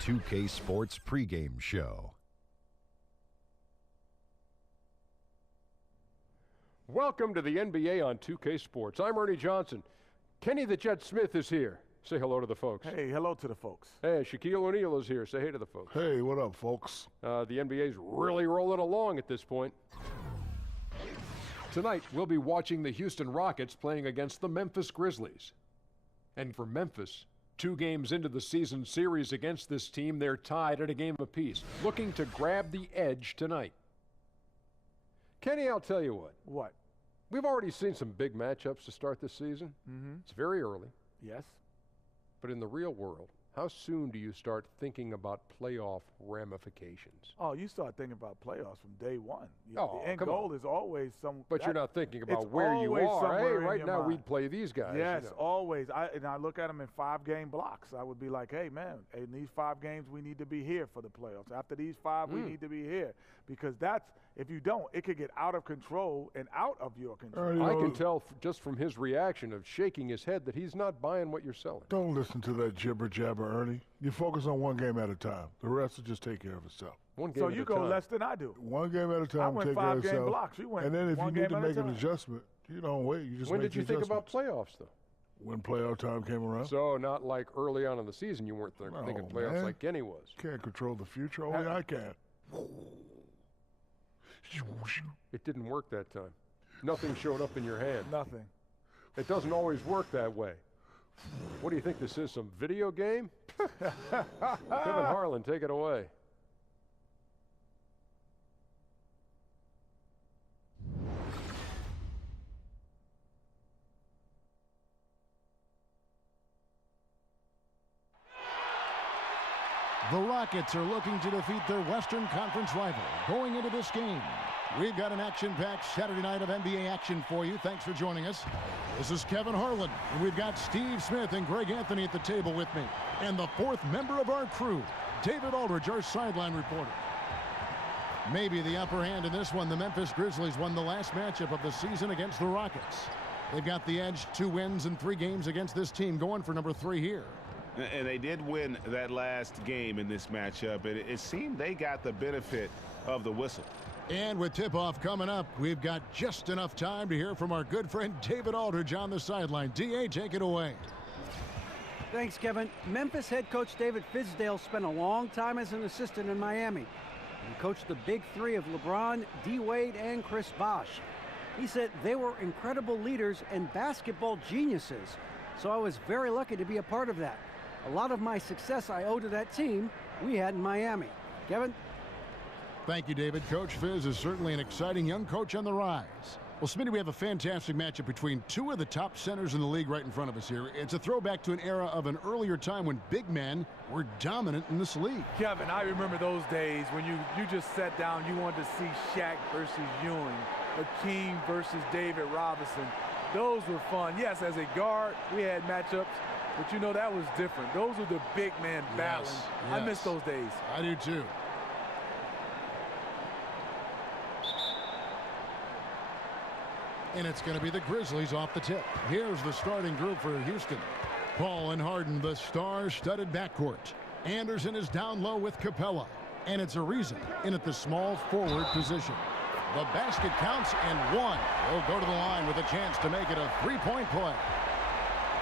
2K Sports pregame show. Welcome to the NBA on 2K Sports. I'm Ernie Johnson. Kenny the Jet Smith is here. Say hello to the folks. Hey, hello to the folks. Hey, Shaquille O'Neal is here. Say hey to the folks. Hey, what up, folks? The NBA's really rolling along at this point. Tonight, we'll be watching the Houston Rockets playing against the Memphis Grizzlies. And for Memphis, 2 games into the season series against this team, they're tied at a game apiece, looking to grab the edge tonight. Kenny, I'll tell you what. What? We've already seen some big matchups to start this season. It's very early. Yes. But in the real world, how soon do you start thinking about playoff ramifications? Oh, you start thinking about playoffs from day one. Oh, the end come goal on. is always some. But you're not thinking about it's where you always are. Hey, somewhere in right your now mind. we'd play these guys. Yes, you know. always. I look at them in 5-game blocks. I would be like, hey, man, in these 5 games, we need to be here for the playoffs. After these 5, we need to be here. Because that's, if you don't, it could get out of control and out of your control. I can tell just from his reaction of shaking his head that he's not buying what you're selling. Don't listen to that jibber-jabber, Ernie. You focus on one game at a time. The rest will just take care of itself. One game So at you a go time. less than I do. One game at a time, I went take care of 5-game itself. blocks. You went and then if you one need game to at a make an time. adjustment, you don't wait. You just When make did you the think about adjustment. playoffs, though? When playoff time came around. So not like early on in the season you weren't thinking playoffs man. like Kenny was. Can't control the future. Only I can. It didn't work that time. Nothing showed up in your hand. Nothing. It doesn't always work that way. What do you think this is, some video game? Kevin Harlan, take it away. The Rockets are looking to defeat their Western Conference rival going into this game. We've got an action-packed Saturday night of NBA action for you. Thanks for joining us. This is Kevin Harlan, and we've got Steve Smith and Greg Anthony at the table with me. And the 4th member of our crew, David Aldridge, our sideline reporter. Maybe the upper hand in this one. The Memphis Grizzlies won the last matchup of the season against the Rockets. They've got the edge, 2 wins in 3 games against this team, going for number 3 here. And they did win that last game in this matchup, and it seemed they got the benefit of the whistle. And with tip-off coming up, we've got just enough time to hear from our good friend David Aldridge on the sideline. D.A., take it away. Thanks, Kevin. Memphis head coach David Fizdale spent a long time as an assistant in Miami. He coached the big 3 of LeBron, D. Wade, and Chris Bosh. He said they were incredible leaders and basketball geniuses, so I was very lucky to be a part of that. A lot of my success I owe to that team we had in Miami. Kevin? Thank you, David. Coach Fizz is certainly an exciting young coach on the rise. Well, Smitty, we have a fantastic matchup between 2 of the top centers in the league right in front of us here. It's a throwback to an era of an earlier time when big men were dominant in this league. Kevin, I remember those days when you just sat down, you wanted to see Shaq versus Ewing, Hakeem versus David Robinson. Those were fun. Yes, as a guard, we had matchups, but you know, that was different. Those were the big men battling. Yes. I miss those days. I do too. And it's going to be the Grizzlies off the tip. Here's the starting group for Houston. Paul and Harden, the star-studded backcourt. Anderson is down low with Capella. And it's Ariza in at the small forward position. The basket counts, and 1 will go to the line with a chance to make it a 3-point play.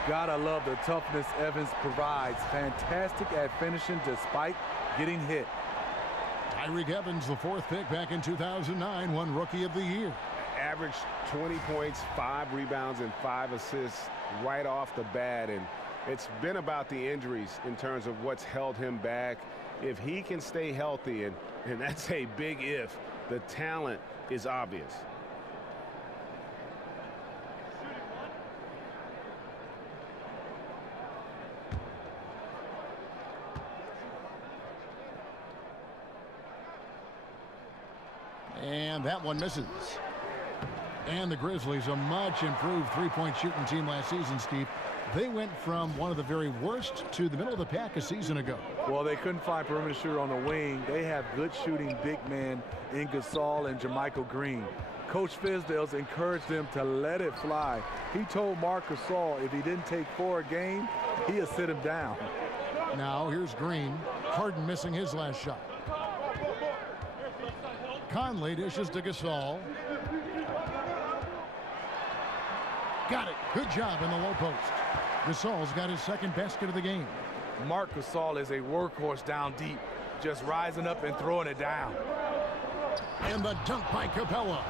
Gotta love the toughness Evans provides. Fantastic at finishing despite getting hit. Tyreek Evans, the 4th pick back in 2009, won Rookie of the Year. Averaged 20 points, 5 rebounds, and 5 assists right off the bat. And it's been about the injuries in terms of what's held him back. If he can stay healthy, and that's a big if, the talent is obvious. And that one misses. And the Grizzlies, a much improved 3-point shooting team last season, Steve. They went from one of the very worst to the middle of the pack a season ago. Well, they couldn't find perimeter shooter on the wing. They have good shooting big men in Gasol and JaMychal Green. Coach Fizdale's encouraged them to let it fly. He told Marc Gasol if he didn't take 4 a game, he'd sit him down. Now here's Green. Harden missing his last shot. Conley dishes to Gasol. Got it. Good job in the low post. Gasol's got his second basket of the game. Marc Gasol is a workhorse down deep, just rising up and throwing it down. And the dunk by Capella.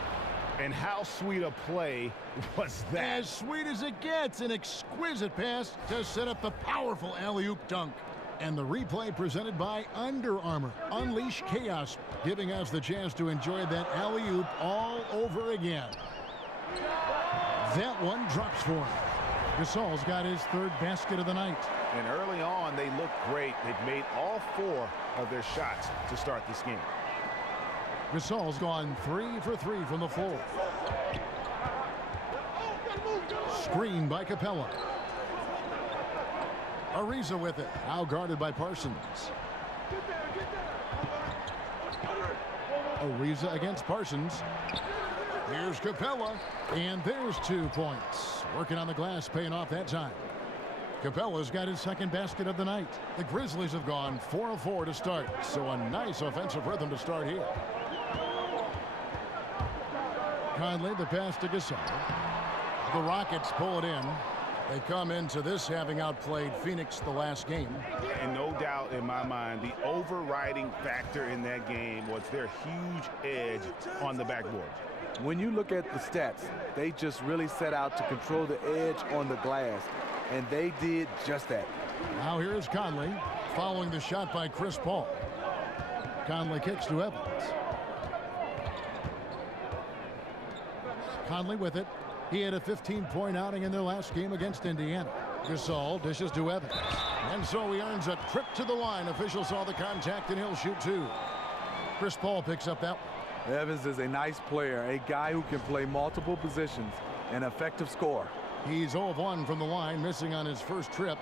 And how sweet a play was that? As sweet as it gets, an exquisite pass to set up the powerful alley-oop dunk. And the replay presented by Under Armour. Unleash chaos, giving us the chance to enjoy that alley-oop all over again. That one drops for him. Gasol's got his third basket of the night. And early on, they looked great. They've made all 4 of their shots to start this game. Gasol's gone 3 for 3 from the floor. Screen by Capella. Ariza with it. Now guarded by Parsons. Ariza against Parsons. Here's Capella. And there's 2 points. Working on the glass, paying off that time. Capella's got his second basket of the night. The Grizzlies have gone 4 of 4 to start. So a nice offensive rhythm to start here. Conley, the pass to Gasol. The Rockets pull it in. They come into this having outplayed Phoenix the last game. And no doubt in my mind, the overriding factor in that game was their huge edge on the backboard. When you look at the stats, they just really set out to control the edge on the glass, and they did just that. Now here's Conley, following the shot by Chris Paul. Conley kicks to Evans. Conley with it. He had a 15-point outing in their last game against Indiana. Gasol dishes to Evans. And so he earns a trip to the line. Official saw the contact, and he'll shoot 2. Chris Paul picks up that one. Evans is a nice player, a guy who can play multiple positions, an effective scorer. He's 0 of 1 from the line, missing on his first trip.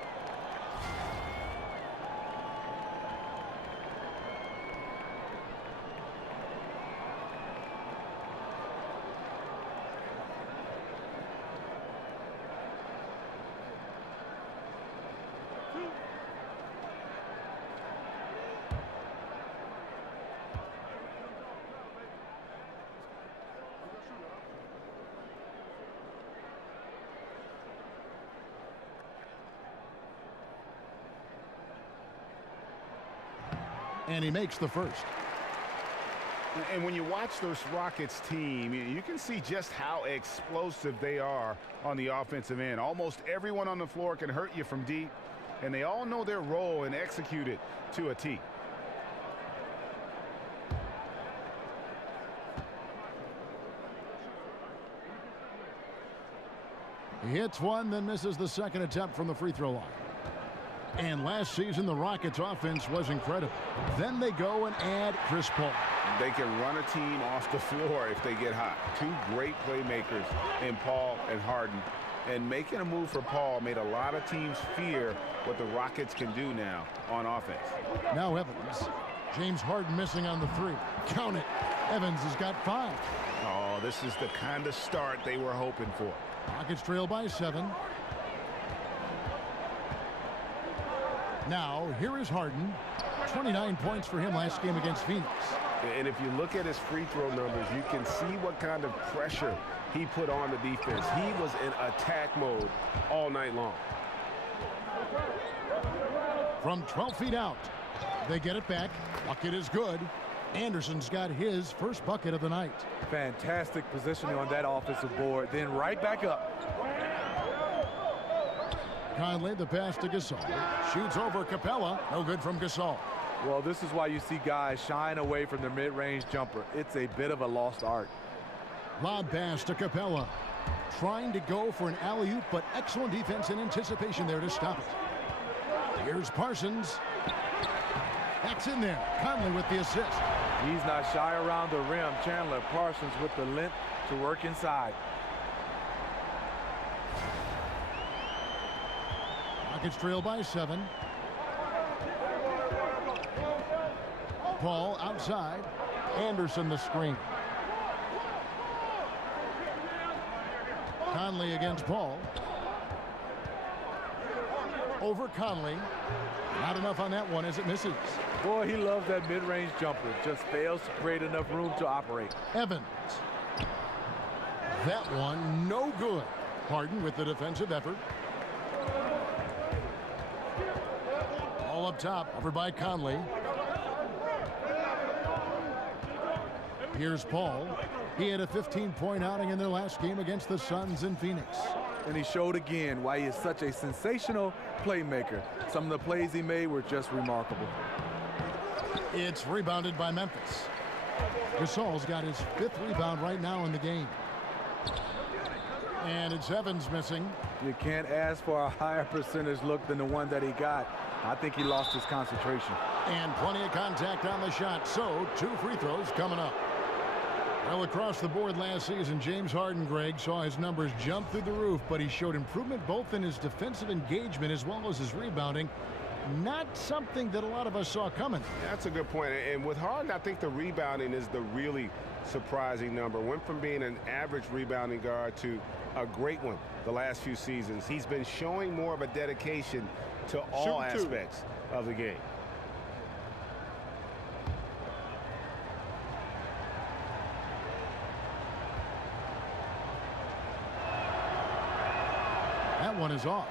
And he makes the first. And when you watch this Rockets team, you can see just how explosive they are on the offensive end. Almost everyone on the floor can hurt you from deep, and they all know their role and execute it to a T. He hits one, then misses the second attempt from the free throw line. And last season, the Rockets' offense was incredible. Then they go and add Chris Paul. They can run a team off the floor if they get hot. 2 great playmakers in Paul and Harden. And making a move for Paul made a lot of teams fear what the Rockets can do now on offense. Now Evans. James Harden missing on the 3. Count it. Evans has got 5. Oh, this is the kind of start they were hoping for. Rockets trail by 7. Now, here is Harden. 29 points for him last game against Phoenix. And if you look at his free throw numbers, you can see what kind of pressure he put on the defense. He was in attack mode all night long. From 12 feet out, they get it back. Bucket is good. Anderson's got his first bucket of the night. Fantastic positioning on that offensive board. Then right back up. Conley, the pass to Gasol. Shoots over Capella. No good from Gasol. Well, this is why you see guys shying away from their mid-range jumper. It's a bit of a lost art. Lob pass to Capella. Trying to go for an alley-oop, but excellent defense and anticipation there to stop it. Here's Parsons. That's in there. Conley with the assist. He's not shy around the rim. Chandler Parsons with the length to work inside. Rockets trail by 7. Paul outside. Anderson the screen. Conley against Paul. Over Conley. Not enough on that one as it misses. Boy, he loves that mid-range jumper. Just fails to create enough room to operate. Evans. That one no good. Harden with the defensive effort. All up top, over by Conley. Here's Paul. He had a 15-point outing in their last game against the Suns in Phoenix. And he showed again why he is such a sensational playmaker. Some of the plays he made were just remarkable. It's rebounded by Memphis. Gasol's got his 5th rebound right now in the game. And it's Evans missing. You can't ask for a higher percentage look than the one that he got. I think he lost his concentration. And plenty of contact on the shot. So 2 free throws coming up. Well, across the board last season, James Harden, Greg, saw his numbers jump through the roof, but he showed improvement both in his defensive engagement as well as his rebounding. Not something that a lot of us saw coming. That's a good point. And with Harden, I think the rebounding is the really surprising number. Went from being an average rebounding guard to a great one the last few seasons. He's been showing more of a dedication to all aspects of the game. That one is off.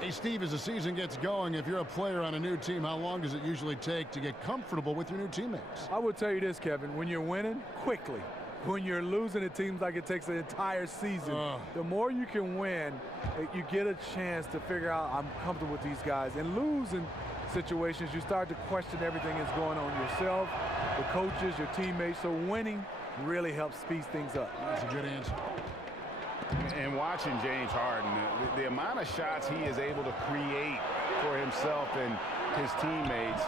Hey, Steve, as the season gets going, if you're a player on a new team, how long does it usually take to get comfortable with your new teammates? I would tell you this, Kevin. When you're winning, quickly. When you're losing, it seems like it takes an entire season. The more you can win, you get a chance to figure out, I'm comfortable with these guys. And losing situations, you start to question everything that's going on yourself, the coaches, your teammates. So winning really helps speed things up. That's a good answer. And watching James Harden, the amount of shots he is able to create for himself and his teammates,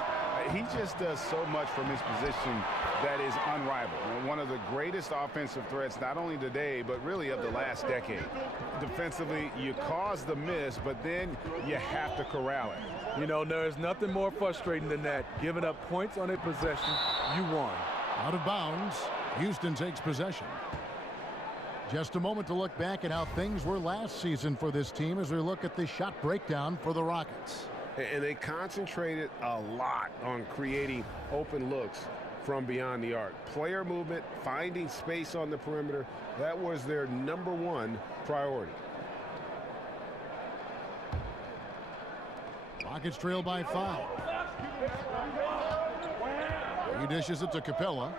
he just does so much from his position that is unrivaled. One of the greatest offensive threats, not only today, but really of the last decade. Defensively, you cause the miss, but then you have to corral it. You know, there's nothing more frustrating than that. Giving up points on a possession, you won. Out of bounds, Houston takes possession. Just a moment to look back at how things were last season for this team as we look at the shot breakdown for the Rockets. And they concentrated a lot on creating open looks from beyond the arc. Player movement, finding space on the perimeter, that was their #1 priority. Rockets trail by 5. He dishes it to Capella.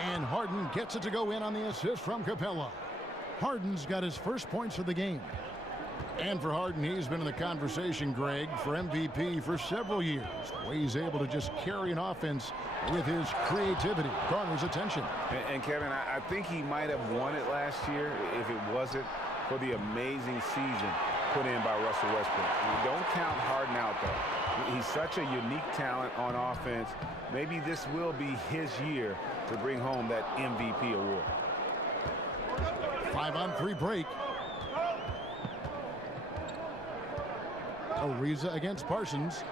And Harden gets it to go in on the assist from Capella. Harden's got his first points of the game. And for Harden, he's been in the conversation, Greg, for MVP for several years. The way he's able to just carry an offense with his creativity garners attention. And Kevin, I think he might have won it last year if it wasn't for the amazing season put in by Russell Westbrook. Don't count Harden out, though. He's such a unique talent on offense. Maybe this will be his year to bring home that MVP award. 5-on-3 break. Ariza against Parsons.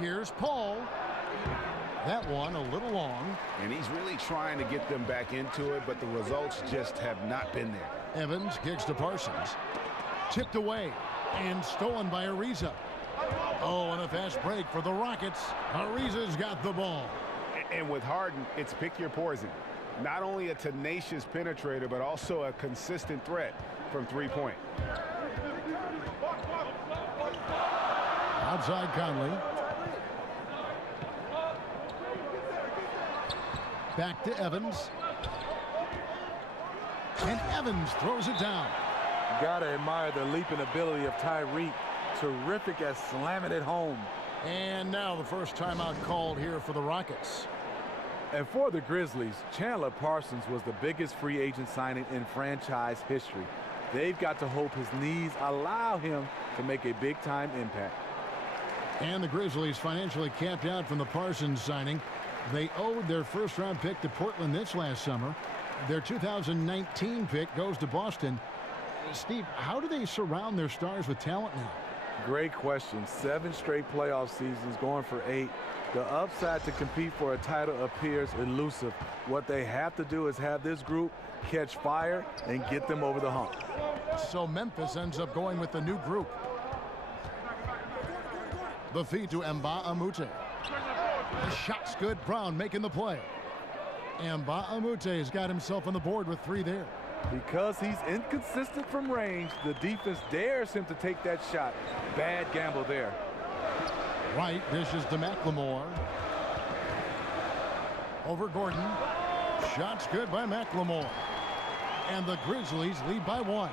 Here's Paul. That one a little long. And he's really trying to get them back into it, but the results just have not been there. Evans kicks to Parsons. Tipped away and stolen by Ariza. Oh, and a fast break for the Rockets. Ariza's got the ball. And with Harden, it's pick your poison. Not only a tenacious penetrator, but also a consistent threat from three-point. Outside Conley. Back to Evans. And Evans throws it down. Gotta admire the leaping ability of Tyreek. Terrific at slamming it home. And now the first timeout called here for the Rockets. And for the Grizzlies, Chandler Parsons was the biggest free agent signing in franchise history. They've got to hope his knees allow him to make a big-time impact. And the Grizzlies financially capped out from the Parsons signing. They owed their first-round pick to Portland this last summer. Their 2019 pick goes to Boston. Steve, how do they surround their stars with talent now? Great question. 7 straight playoff seasons, going for 8. The upside to compete for a title appears elusive. What they have to do is have this group catch fire and get them over the hump. So Memphis ends up going with the new group. The feed to Mbamute. The shot's good. Brown making the play. Mbamute has got himself on the board with 3 there. Because he's inconsistent from range, the defense dares him to take that shot. Bad gamble there. Wright dishes to McLemore. Over Gordon. Shot's good by McLemore. And the Grizzlies lead by 1.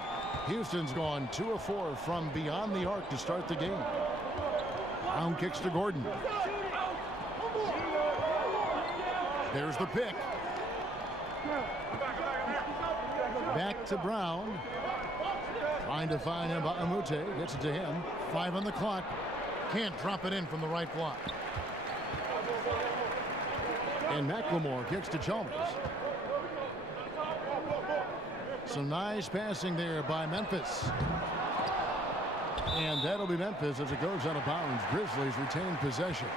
Houston's gone 2 of 4 from beyond the arc to start the game. Brown kicks to Gordon. There's the pick. Back to Brown. Trying to find Mbamute. Gets it to him. 5 on the clock. Can't drop it in from the right block. And McLemore kicks to Chalmers. Some nice passing there by Memphis. And that'll be Memphis as it goes out of bounds. Grizzlies retain possession.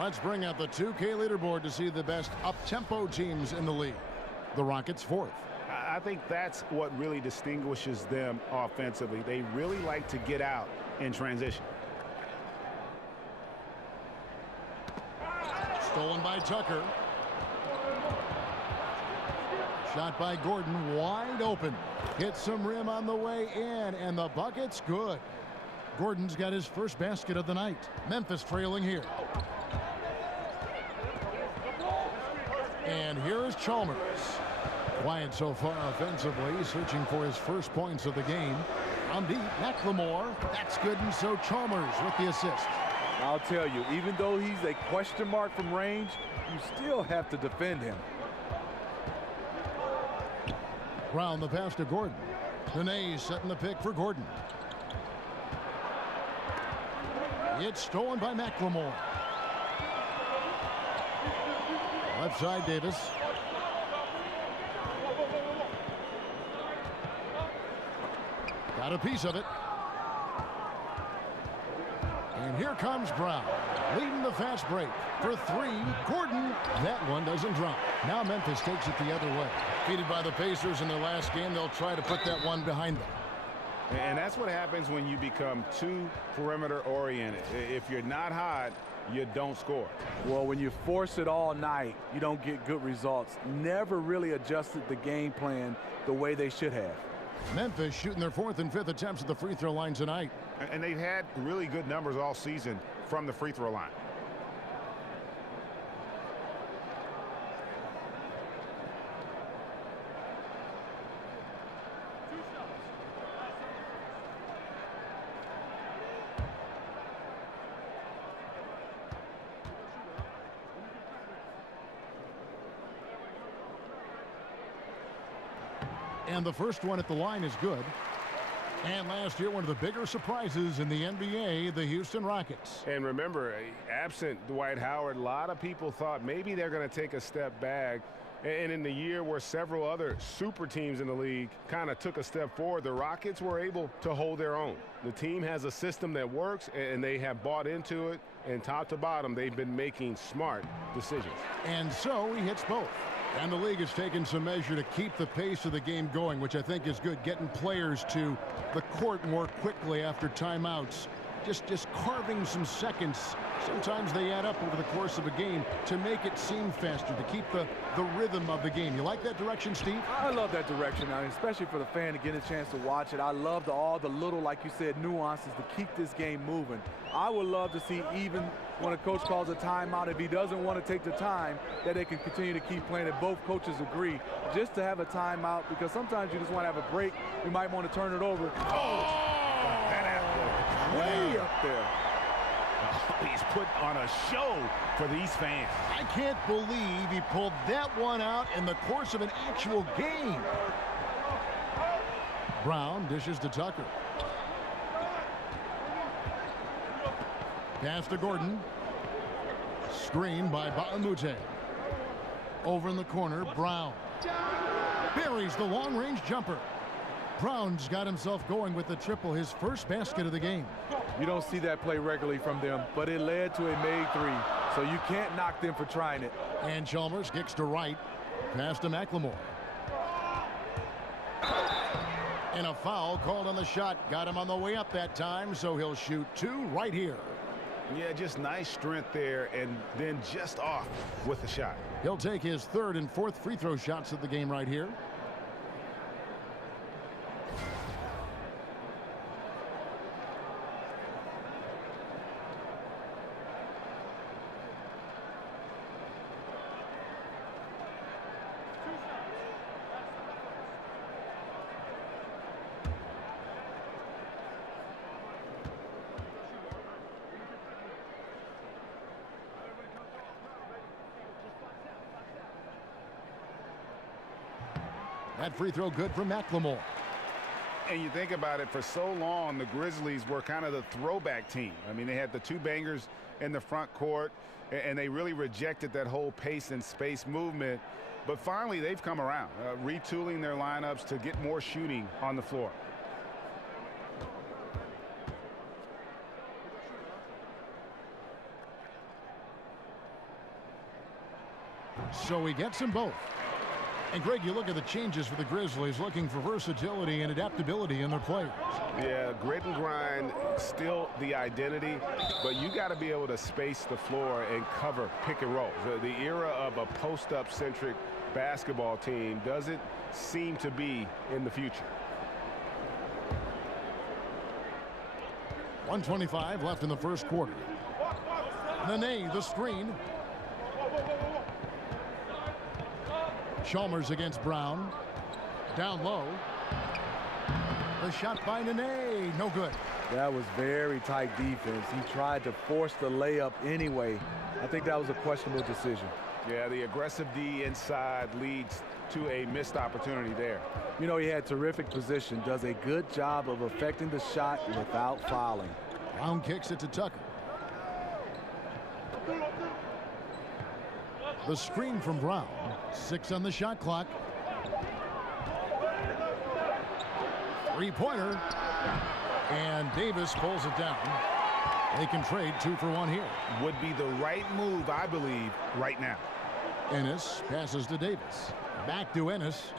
Let's bring out the 2K leaderboard to see the best up-tempo teams in the league. The Rockets 4th. I think that's what really distinguishes them offensively. They really like to get out in transition. Stolen by Tucker. Shot by Gordon, wide open. Hits some rim on the way in, and the bucket's good. Gordon's got his first basket of the night. Memphis trailing here. And here is Chalmers. Quiet so far offensively, searching for his first points of the game. On deep, McLemore. That's good, and so Chalmers with the assist. I'll tell you, even though he's a question mark from range, you still have to defend him. Brown the pass to Gordon. Dene setting the pick for Gordon. It's stolen by McLemore. Left side, Davis. Got a piece of it. And here comes Brown, leading the fast break for 3. Gordon, that one doesn't drop. Now Memphis takes it the other way. Defeated by the Pacers in their last game, they'll try to put that one behind them. And that's what happens when you become too perimeter oriented. If you're not hot, you don't score. Well, when you force it all night, you don't get good results. Never really adjusted the game plan the way they should have. Memphis shooting their 4th and 5th attempts at the free throw line tonight. And they've had really good numbers all season from the free throw line. And the first one at the line is good. And last year, one of the bigger surprises in the NBA, the Houston Rockets. And remember, absent Dwight Howard, a lot of people thought maybe they're going to take a step back. And in the year where several other super teams in the league kind of took a step forward, the Rockets were able to hold their own. The team has a system that works, and they have bought into it. And top to bottom, they've been making smart decisions. And so he hits both. And the league has taken some measure to keep the pace of the game going, which I think is good, getting players to the court more quickly after timeouts. Just carving some seconds. Sometimes they add up over the course of a game to make it seem faster, to keep the rhythm of the game. You like that direction, Steve? I love that direction, especially for the fan to get a chance to watch it. I love all the little, like you said, nuances to keep this game moving. I would love to see, even when a coach calls a timeout, if he doesn't want to take the time, that they can continue to keep playing. If both coaches agree, just to have a timeout, because sometimes you just want to have a break. You might want to turn it over. Way up there. He's put on a show for these fans. I can't believe he pulled that one out in the course of an actual game. Brown dishes to Tucker. Pass to Gordon. Screen by Mbamute. Over in the corner, Brown buries the long-range jumper. Brown's got himself going with the triple, his first basket of the game. You don't see that play regularly from them, but it led to a made three, so you can't knock them for trying it. And Chalmers kicks to right, pass to McLemore. And a foul called on the shot. Got him on the way up that time, so he'll shoot 2 right here. Yeah, just nice strength there, and then just off with the shot. He'll take his 3rd and 4th free throw shots of the game right here. That free throw good for McLemore. And you think about it, for so long, the Grizzlies were kind of the throwback team. I mean, they had the 2 bangers in the front court, and they really rejected that whole pace and space movement. But finally, they've come around, retooling their lineups to get more shooting on the floor. So he gets them both. And Greg, you look at the changes for the Grizzlies, looking for versatility and adaptability in their players. Yeah, grit and grind, still the identity, but you got to be able to space the floor and cover pick and roll. The era of a post-up centric basketball team doesn't seem to be in the future. 1:25 left in the first quarter. Nene, the screen. Chalmers against Brown. Down low. The shot by Nene. No good. That was very tight defense. He tried to force the layup anyway. I think that was a questionable decision. Yeah, the aggressive D inside leads to a missed opportunity there. You know, he had terrific position, does a good job of affecting the shot without fouling. Brown kicks it to Tucker. The screen from Brown. 6 on the shot clock. Three-pointer. And Davis pulls it down. They can trade 2 for 1 here. Would be the right move, I believe, right now. Ennis passes to Davis. Back to Ennis.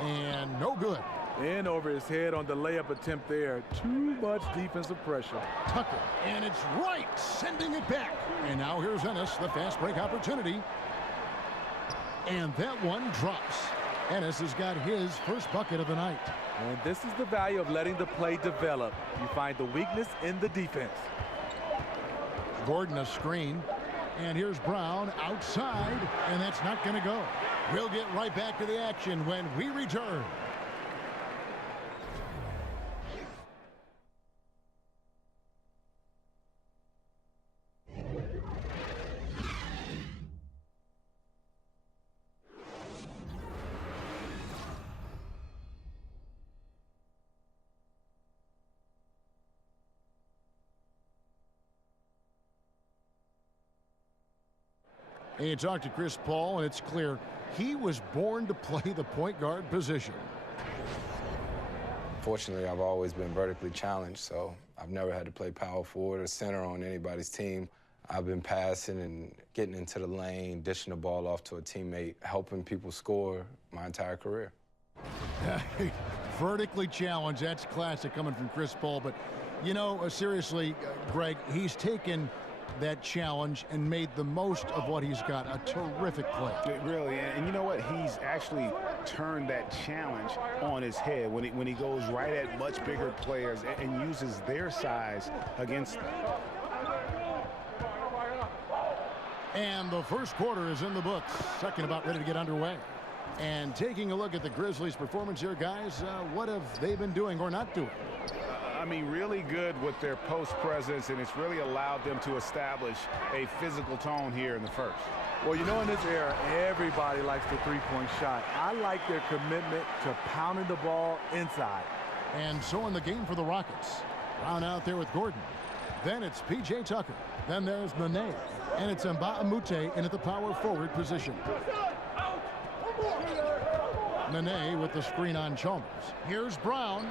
And no good. In over his head on the layup attempt there. Too much defensive pressure. Tucker, and it's right, sending it back. And now here's Ennis, the fast break opportunity. And that one drops. Ennis has got his first bucket of the night. And this is the value of letting the play develop. You find the weakness in the defense. Gordon a screen. And here's Brown outside, and that's not going to go. We'll get right back to the action when we return. And you talk to Chris Paul, and it's clear he was born to play the point guard position. Fortunately, I've always been vertically challenged, so I've never had to play power forward or center on anybody's team. I've been passing and getting into the lane, dishing the ball off to a teammate, helping people score my entire career. Vertically challenged, that's classic coming from Chris Paul. But, you know, seriously, Greg, he's taken that challenge and made the most of what he's got. A terrific play. Really, and you know what? He's actually turned that challenge on his head when he goes right at much bigger players and uses their size against them. And the first quarter is in the books. Second about ready to get underway. And taking a look at the Grizzlies' performance here, guys, what have they been doing or not doing? I mean, really good with their post presence, and it's really allowed them to establish a physical tone here in the first. Well, you know, in this era, everybody likes the three-point shot. I like their commitment to pounding the ball inside. And so in the game for the Rockets. Brown out there with Gordon. Then it's P.J. Tucker. Then there's Nene. And it's Mbaamute in at the power forward position. Nene with the screen on Chalmers. Here's Brown.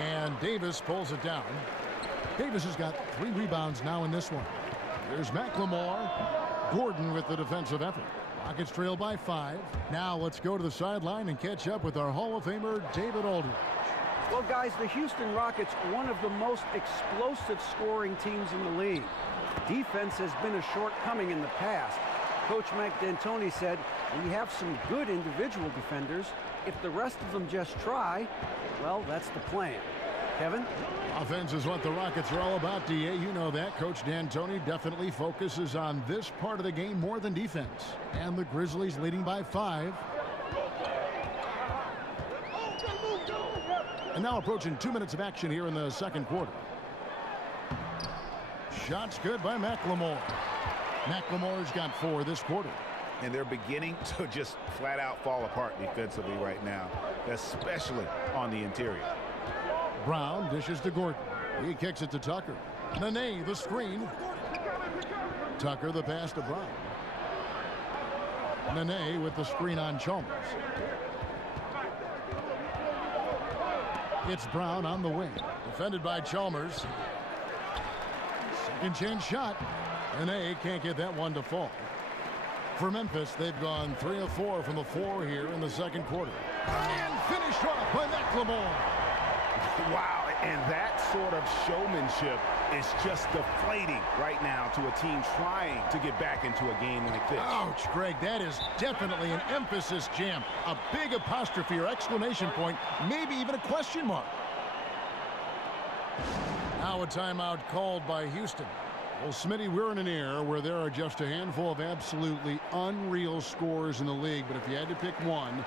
And Davis pulls it down. Davis has got 3 rebounds now in this one. Here's McLemore. Gordon with the defensive effort. Rockets trail by 5. Now let's go to the sideline and catch up with our Hall of Famer, David Aldridge. Well, guys, the Houston Rockets, one of the most explosive scoring teams in the league. Defense has been a shortcoming in the past. Coach Mike D'Antoni said, we have some good individual defenders. If the rest of them just try, well, that's the plan. Kevin? Offense is what the Rockets are all about, D.A. You know that. Coach D'Antoni definitely focuses on this part of the game more than defense. And the Grizzlies leading by 5. And now approaching 2 minutes of action here in the second quarter. Shots good by McLemore. McLemore's got 4 this quarter. And they're beginning to just flat out fall apart defensively right now, especially on the interior. Brown dishes to Gordon. He kicks it to Tucker. Nene, the screen. Tucker, the pass to Brown. Nene with the screen on Chalmers. It's Brown on the wing. Defended by Chalmers. Second chance shot. Nene can't get that one to fall. For Memphis, they've gone 3 of 4 from the floor here in the second quarter. And finished off by McLemore. Wow, and that sort of showmanship is just deflating right now to a team trying to get back into a game like this. Ouch, Greg, that is definitely an emphasis jam. A big apostrophe or exclamation point, maybe even a question mark. Now a timeout called by Houston. Well, Smitty, we're in an era where there are just a handful of absolutely unreal scorers in the league, but if you had to pick one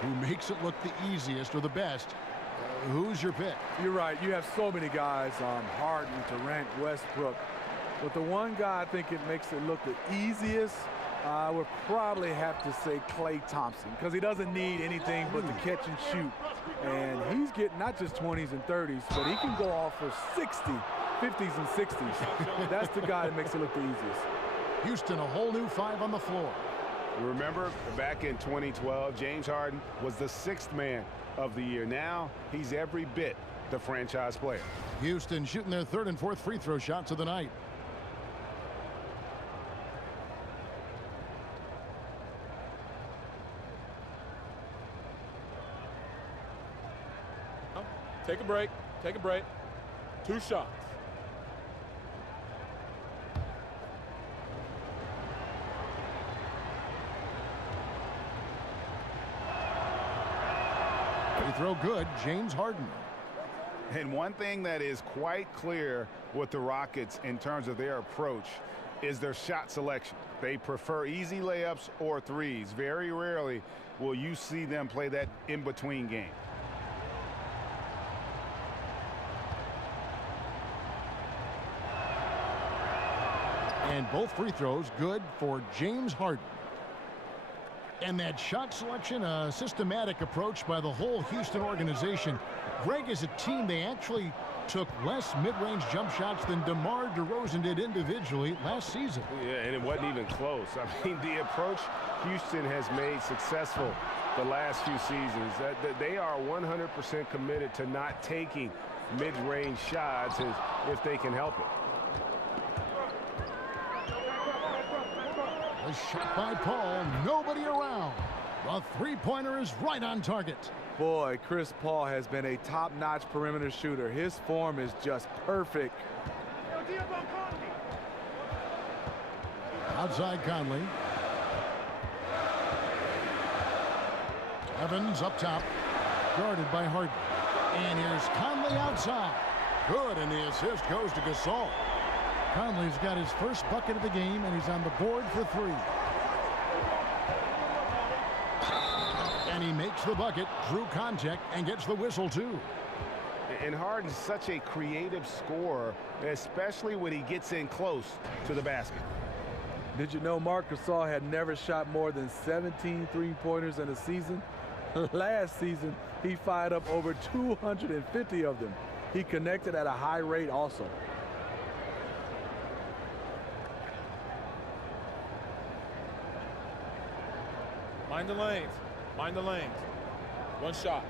who makes it look the easiest or the best, who's your pick? You're right. You have so many guys, Harden, Durant, Westbrook. But the one guy I think it makes it look the easiest, I would probably have to say Klay Thompson, because he doesn't need anything but to catch and shoot. And he's getting not just 20s and 30s, but he can go off for 60, 50s and 60s. That's the guy that makes it look the easiest. Houston, a whole new 5 on the floor. Remember, back in 2012, James Harden was the 6th man of the year. Now he's every bit the franchise player. Houston shooting their 3rd and 4th free throw shots of the night. Take a break. Take a break. 2 shots. Free throw good, James Harden. And one thing that is quite clear with the Rockets in terms of their approach is their shot selection. They prefer easy layups or threes. Very rarely will you see them play that in-between game. And both free throws good for James Harden. And that shot selection, a systematic approach by the whole Houston organization. Greg, as a team, they actually took less mid-range jump shots than DeMar DeRozan did individually last season. Yeah, and it wasn't even close. I mean, the approach Houston has made successful the last few seasons, that they are 100% committed to not taking mid-range shots if they can help it. A shot by Paul, nobody around. The three-pointer is right on target. Boy, Chris Paul has been a top-notch perimeter shooter. His form is just perfect. Outside Conley. Evans up top, guarded by Harden. And here's Conley outside. Good, and the assist goes to Gasol. Conley's got his first bucket of the game, and he's on the board for 3. And he makes the bucket, drew contact, and gets the whistle, too. And Harden's such a creative scorer, especially when he gets in close to the basket. Did you know Marc Gasol had never shot more than 17 three-pointers in a season? Last season, he fired up over 250 of them. He connected at a high rate also. Mind the lanes. Mind the lanes. One shot.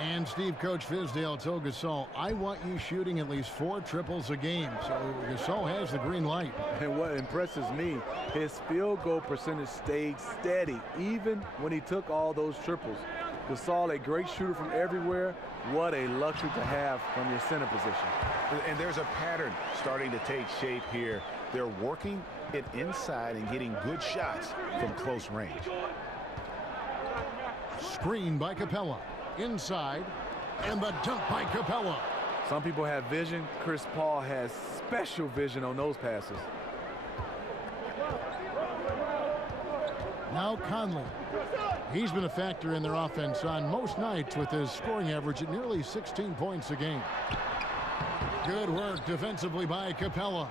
And Steve, Coach Fizdale told Gasol, I want you shooting at least 4 triples a game. So Gasol has the green light. And what impresses me, his field goal percentage stayed steady, even when he took all those triples. Gasol, a great shooter from everywhere. What a luxury to have from your center position. And there's a pattern starting to take shape here. They're working it inside and getting good shots from close range. Screen by Capella. Inside, and the dunk by Capella. Some people have vision. Chris Paul has special vision on those passes. Now Conley. He's been a factor in their offense on most nights with his scoring average at nearly 16 points a game. Good work defensively by Capella.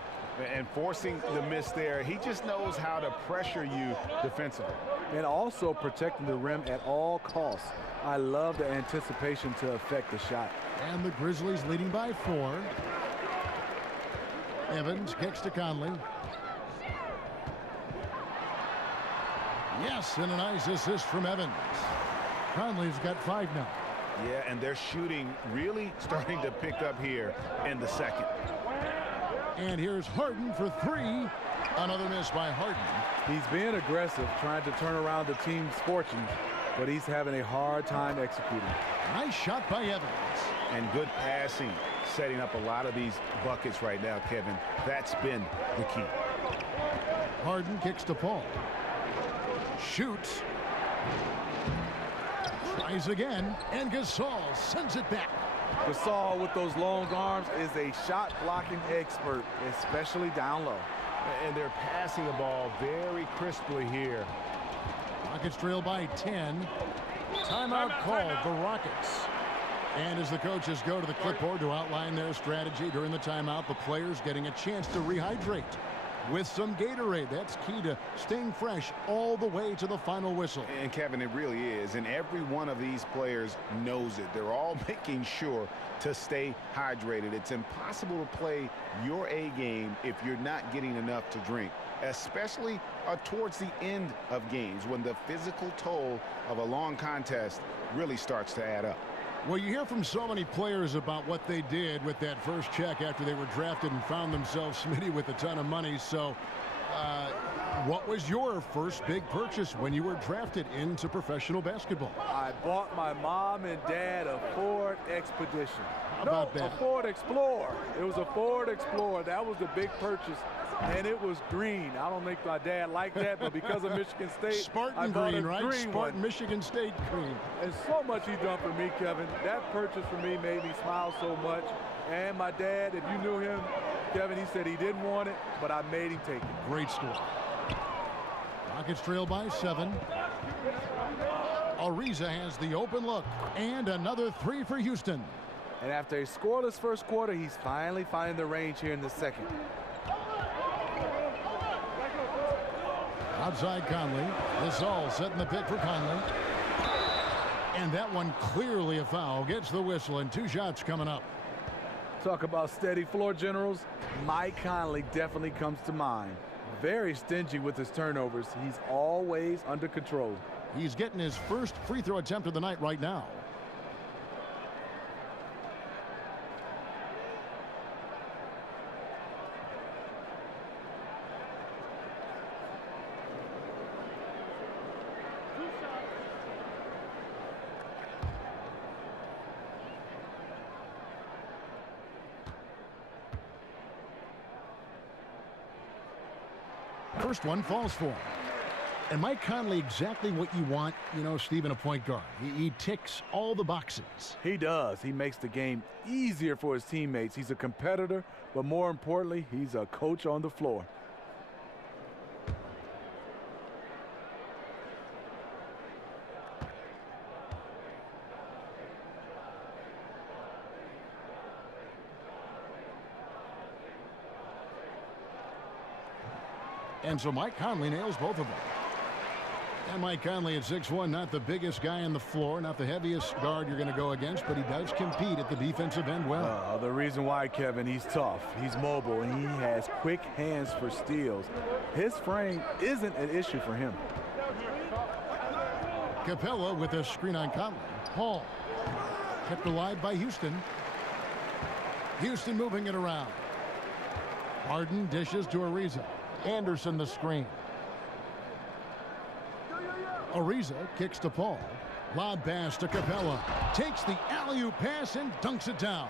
And forcing the miss there, he just knows how to pressure you defensively. And also protecting the rim at all costs. I love the anticipation to affect the shot. And the Grizzlies leading by 4. Evans kicks to Conley. Yes, and a nice assist from Evans. Conley's got 5 now. Yeah, and their shooting really starting to pick up here in the second. And here's Harden for 3. Another miss by Harden. He's being aggressive, trying to turn around the team's fortunes, but he's having a hard time executing. Nice shot by Evans. And good passing, setting up a lot of these buckets right now, Kevin. That's been the key. Harden kicks to Paul. Shoots. Tries again, and Gasol sends it back. Gasol with those long arms is a shot blocking expert, especially down low. And they're passing the ball very crisply here. Rockets trail by 10. Timeout called the Rockets. And as the coaches go to the clipboard to outline their strategy during the timeout, the players getting a chance to rehydrate with some Gatorade. That's key to staying fresh all the way to the final whistle. And Kevin, it really is. And every one of these players knows it. They're all making sure to stay hydrated. It's impossible to play your A game if you're not getting enough to drink, especially towards the end of games when the physical toll of a long contest really starts to add up. Well, you hear from so many players about what they did with that first check after they were drafted and found themselves, Smitty, with a ton of money. So what was your first big purchase when you were drafted into professional basketball? I bought my mom and dad a Ford Expedition. How about that? A Ford Explorer. It was a Ford Explorer. That was the big purchase. And it was green. I don't think my dad liked that, but because of Michigan State, Spartan I bought green, a right? green Spartan one. Michigan State green. And so much he done for me, Kevin. That purchase for me made me smile so much. And my dad, if you knew him, Kevin, he said he didn't want it, but I made him take it. Great score. Rockets trail by 7. Ariza has the open look. And another 3 for Houston. And after a scoreless first quarter, he's finally finding the range here in the second. Outside Conley. Gasol setting the pick for Conley. And that one clearly a foul. Gets the whistle and 2 shots coming up. Talk about steady floor generals. Mike Conley definitely comes to mind. Very stingy with his turnovers. He's always under control. He's getting his first free throw attempt of the night right now. First one falls for him. And Mike Conley, exactly what you want, you know, Steve, in a point guard. He ticks all the boxes. He does. He makes the game easier for his teammates. He's a competitor, but more importantly, he's a coach on the floor. And so Mike Conley nails both of them. And Mike Conley at 6'1", not the biggest guy on the floor, not the heaviest guard you're going to go against, but he does compete at the defensive end well. The reason why, Kevin, he's tough, he's mobile, and he has quick hands for steals. His frame isn't an issue for him. Capella with a screen on Conley. Paul kept alive by Houston. Houston moving it around. Harden dishes to Ariza. Anderson the screen. Ariza kicks to Paul. Lob pass to Capella. Takes the alley-oop pass and dunks it down.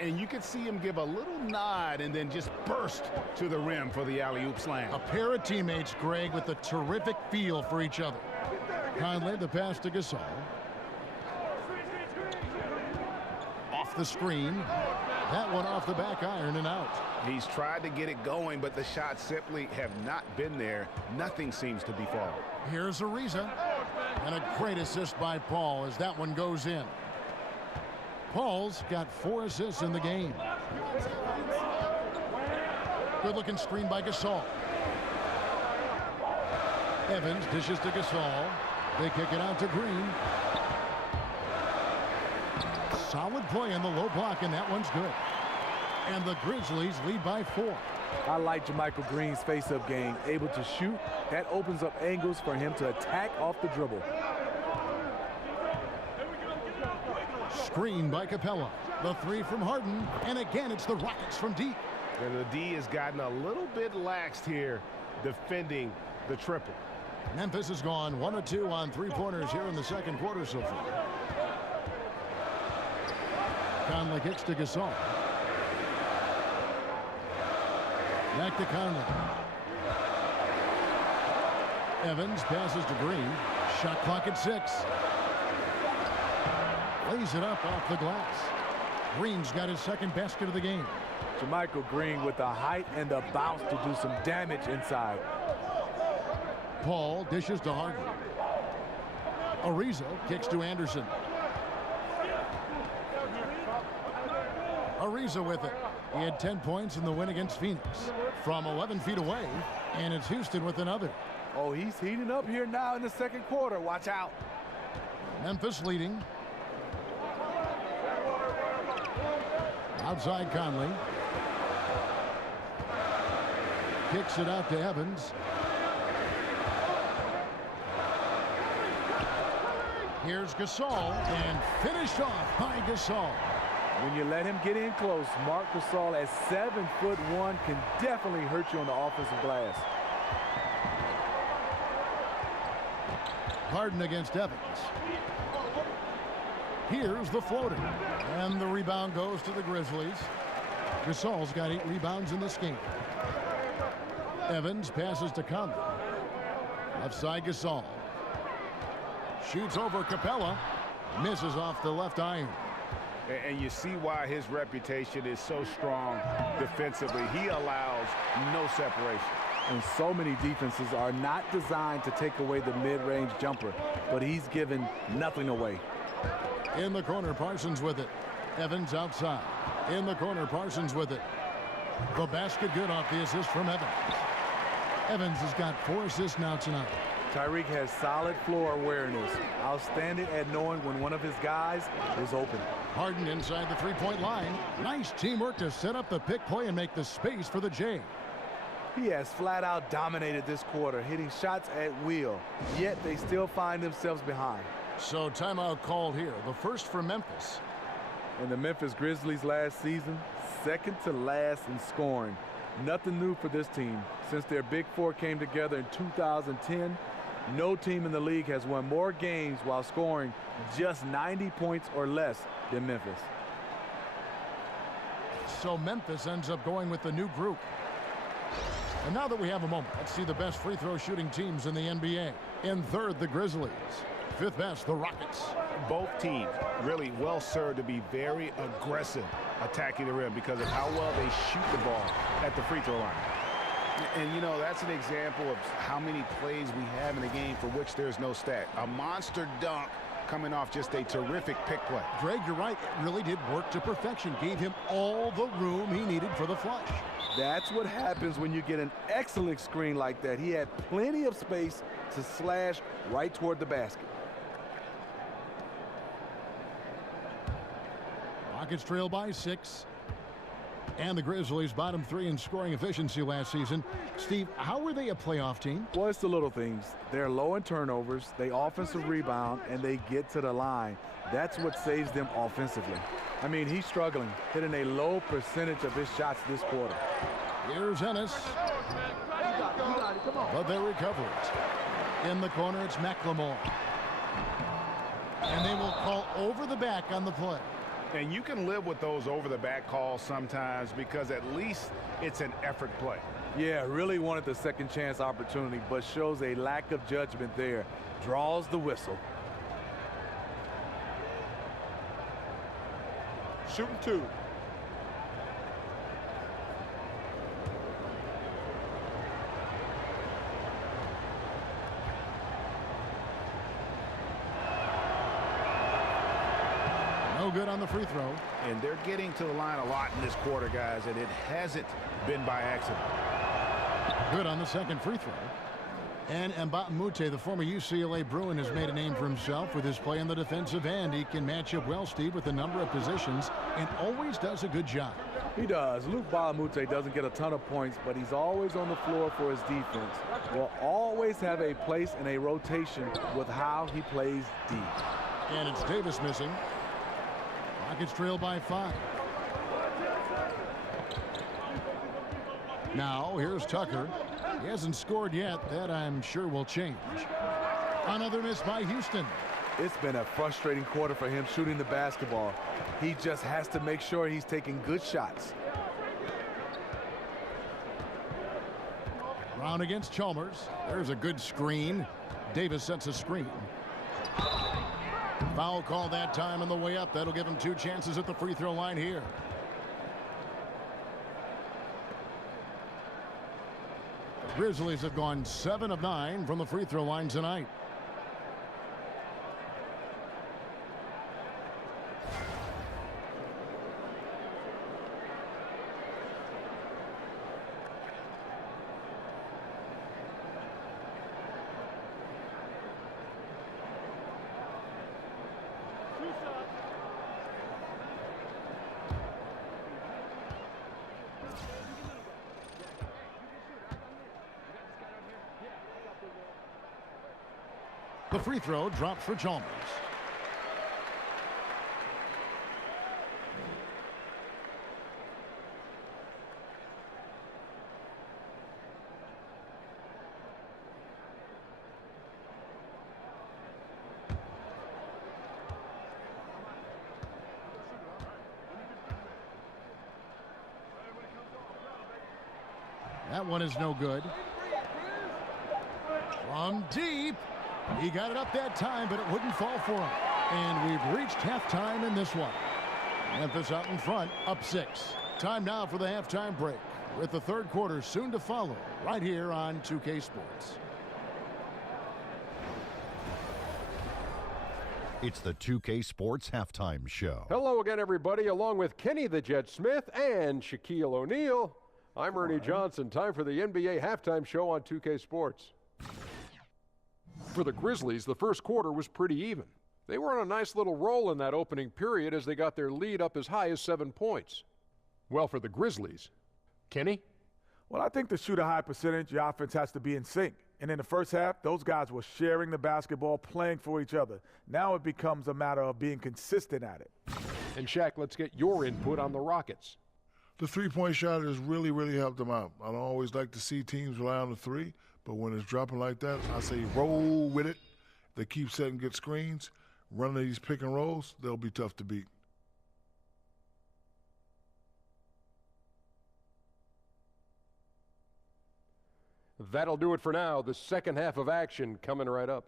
And you could see him give a little nod and then just burst to the rim for the alley-oop slam. A pair of teammates, Greg, with a terrific feel for each other. Conley, the pass to Gasol. Off the screen. That one off the back iron and out. He's tried to get it going, but the shots simply have not been there. Nothing seems to be falling. Here's Ariza. And a great assist by Paul as that one goes in. Paul's got 4 assists in the game. Good-looking screen by Gasol. Evans dishes to Gasol. They kick it out to Green. Solid play in the low block, and that one's good. And the Grizzlies lead by 4. I like JaMychal Green's face-up game, able to shoot. That opens up angles for him to attack off the dribble. Screen by Capella. The 3 from Harden. And again, it's the Rockets from deep. And the D has gotten a little bit laxed here defending the triple. Memphis has gone 1 of 2 on 3-pointers here in the second quarter so far. Conley kicks to Gasol. Back to Conley. Evans passes to Green. Shot clock at 6. Lays it up off the glass. Green's got his second basket of the game. JaMychal Green with the height and the bounce to do some damage inside. Paul dishes to Harden. Ariza kicks to Anderson. Ariza with it. He had 10 points in the win against Phoenix. From 11 feet away, and it's Houston with another. Oh, he's heating up here now in the second quarter. Watch out. Memphis leading. Outside Conley. Kicks it out to Evans. Here's Gasol, and finished off by Gasol. When you let him get in close, Marc Gasol at 7'1" can definitely hurt you on the offensive glass. Harden against Evans. Here's the floater. And the rebound goes to the Grizzlies. Gasol's got 8 rebounds in this game. Evans passes to Conley. Left side Gasol. Shoots over Capella. Misses off the left iron. And you see why his reputation is so strong defensively. He allows no separation. And so many defenses are not designed to take away the mid-range jumper, but he's given nothing away. In the corner, Parsons with it. Evans outside. In the corner, Parsons with it. The basket good off the assist from Evans. Evans has got 4 assists now tonight. Tyreek has solid floor awareness. Outstanding at knowing when one of his guys is open. Harden inside the 3-point line. Nice teamwork to set up the pick play and make the space for the J. He has flat out dominated this quarter, hitting shots at will, yet they still find themselves behind. So timeout called here, the first for Memphis. And the Memphis Grizzlies last season, second to last in scoring. Nothing new for this team. Since their Big Four came together in 2010, no team in the league has won more games while scoring just 90 points or less than Memphis. So Memphis ends up going with the new group. And now that we have a moment, let's see the best free throw shooting teams in the NBA. In third, the Grizzlies. Fifth best, the Rockets. Both teams really well served to be very aggressive attacking the rim because of how well they shoot the ball at the free throw line. And, you know, that's an example of how many plays we have in a game for which there's no stat. A monster dunk coming off just a terrific pick play. Greg, you're right. It really did work to perfection. Gave him all the room he needed for the flush. That's what happens when you get an excellent screen like that. He had plenty of space to slash right toward the basket. Rockets trail by 6. And the Grizzlies bottom 3 in scoring efficiency last season. Steve, how were they a playoff team? Well, it's the little things. They're low in turnovers, they offensive rebound, and they get to the line. That's what saves them offensively. I mean, he's struggling, hitting a low percentage of his shots this quarter. Here's Ennis. But they recover it. In the corner, it's McLemore. And they will call over the back on the play. And you can live with those over-the-back calls sometimes because at least it's an effort play. Yeah, really wanted the second chance opportunity, but shows a lack of judgment there. Draws the whistle. Shooting 2. No good on the free throw. And they're getting to the line a lot in this quarter, guys, and it hasn't been by accident. Good on the second free throw. And Mbamute, the former UCLA Bruin, has made a name for himself with his play on the defensive end. He can match up well, Steve, with a number of positions and always does a good job. He does. Luke Mbamute doesn't get a ton of points, but he's always on the floor for his defense. Will always have a place in a rotation with how he plays deep. And it's Davis missing. Rockets trail by 5. Now here's Tucker. He hasn't scored yet. That I'm sure will change. Another miss by Houston. It's been a frustrating quarter for him shooting the basketball. He just has to make sure he's taking good shots. Brown against Chalmers. There's a good screen. Davis sets a screen. Foul call that time on the way up. That'll give him 2 chances at the free throw line here. The Grizzlies have gone 7 of 9 from the free throw line tonight. The free throw drops for Chalmers. That one is no good. From deep. He got it up that time, but it wouldn't fall for him. And we've reached halftime in this one. Memphis out in front, up 6. Time now for the halftime break, with the third quarter soon to follow, right here on 2K Sports. It's the 2K Sports Halftime Show. Hello again, everybody. Along with Kenny the Jet Smith and Shaquille O'Neal, I'm Ernie Johnson. Time for the NBA Halftime Show on 2K Sports. For the Grizzlies, the first quarter was pretty even. They were on a nice little roll in that opening period as they got their lead up as high as 7 points. Well, for the Grizzlies, Kenny? Well, I think to shoot a high percentage, your offense has to be in sync. And in the first half, those guys were sharing the basketball, playing for each other. Now it becomes a matter of being consistent at it. And Shaq, let's get your input on the Rockets. The three-point shot has really, really helped them out. I don't always like to see teams rely on the three, but when it's dropping like that, I say roll with it. They keep setting good screens, running these pick and rolls, they'll be tough to beat. That'll do it for now. The second half of action coming right up.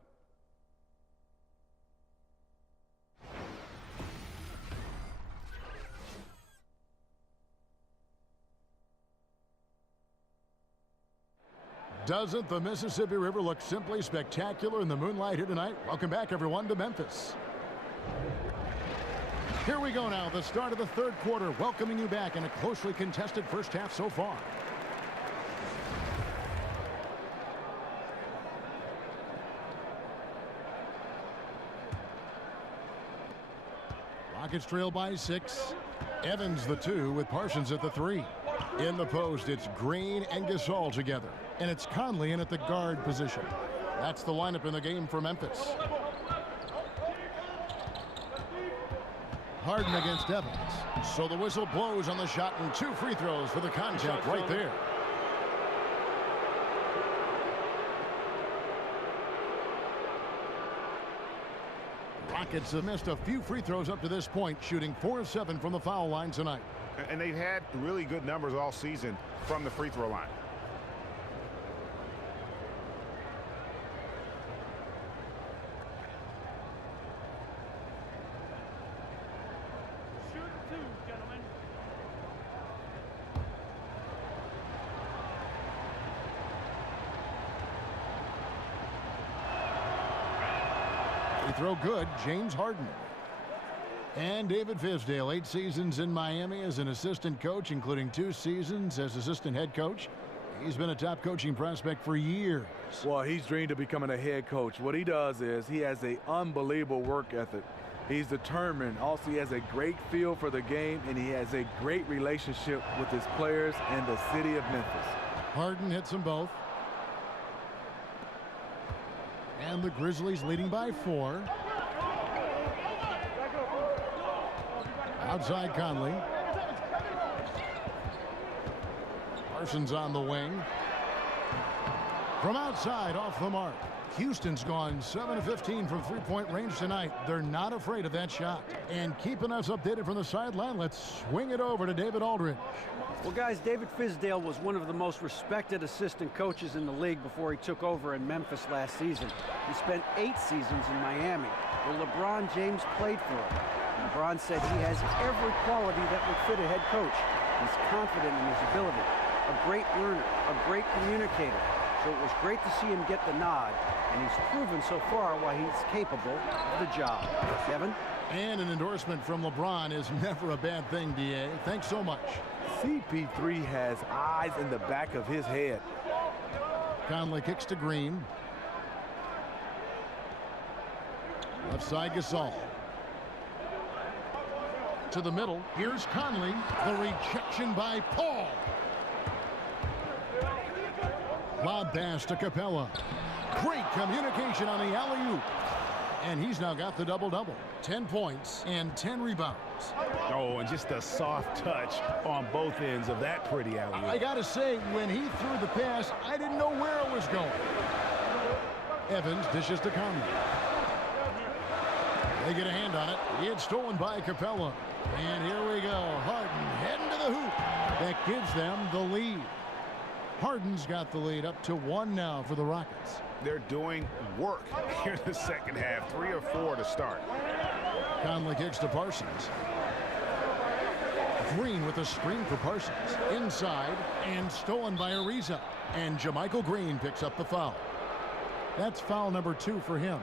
Doesn't the Mississippi River look simply spectacular in the moonlight here tonight? Welcome back, everyone, to Memphis. Here we go now, the start of the third quarter, welcoming you back in a closely contested first half so far. Rockets trail by 6. Evans the 2 with Parsons at the 3. In the post, it's Green and Gasol together. And it's Conley in at the guard position. That's the lineup in the game for Memphis. Harden against Evans. So the whistle blows on the shot and 2 free throws for the contact right there. Rockets have missed a few free throws up to this point, shooting 4 of 7 from the foul line tonight. And they've had really good numbers all season from the free throw line. Throw good, James Harden. And David Fizdale, 8 seasons in Miami as an assistant coach, including 2 seasons as assistant head coach. He's been a top coaching prospect for years. Well, he's dreamed of becoming a head coach. What he does is he has an unbelievable work ethic. He's determined. Also, he has a great feel for the game, and he has a great relationship with his players and the city of Memphis. Harden hits them both. And the Grizzlies leading by 4. Outside Conley. Parsons on the wing. From outside, off the mark. Houston's gone 7 of 15 from three-point range tonight. They're not afraid of that shot. And keeping us updated from the sideline, let's swing it over to David Aldridge. Well, guys, David Fizdale was one of the most respected assistant coaches in the league before he took over in Memphis last season. He spent 8 seasons in Miami, where LeBron James played for him. LeBron said he has every quality that would fit a head coach. He's confident in his ability, a great learner, a great communicator. So it was great to see him get the nod, and he's proven so far why he's capable of the job. Kevin? And an endorsement from LeBron is never a bad thing, D.A. Thanks so much. CP3 has eyes in the back of his head. Conley kicks to Green. Left side Gasol. To the middle. Here's Conley. The rejection by Paul. Lob pass to Capella. Great communication on the alley-oop. And he's now got the double-double. 10 points and 10 rebounds. Oh, and just a soft touch on both ends of that pretty alley-oop. I got to say, when he threw the pass, I didn't know where it was going. Evans dishes to Conley. They get a hand on it. It's stolen by Capella. And here we go. Harden heading to the hoop. That gives them the lead. Harden's got the lead up to 1 now for the Rockets. They're doing work here in the second half. 3 or 4 to start. Conley kicks to Parsons. Green with a screen for Parsons. Inside and stolen by Ariza. And JaMychal Green picks up the foul. That's foul number 2 for him.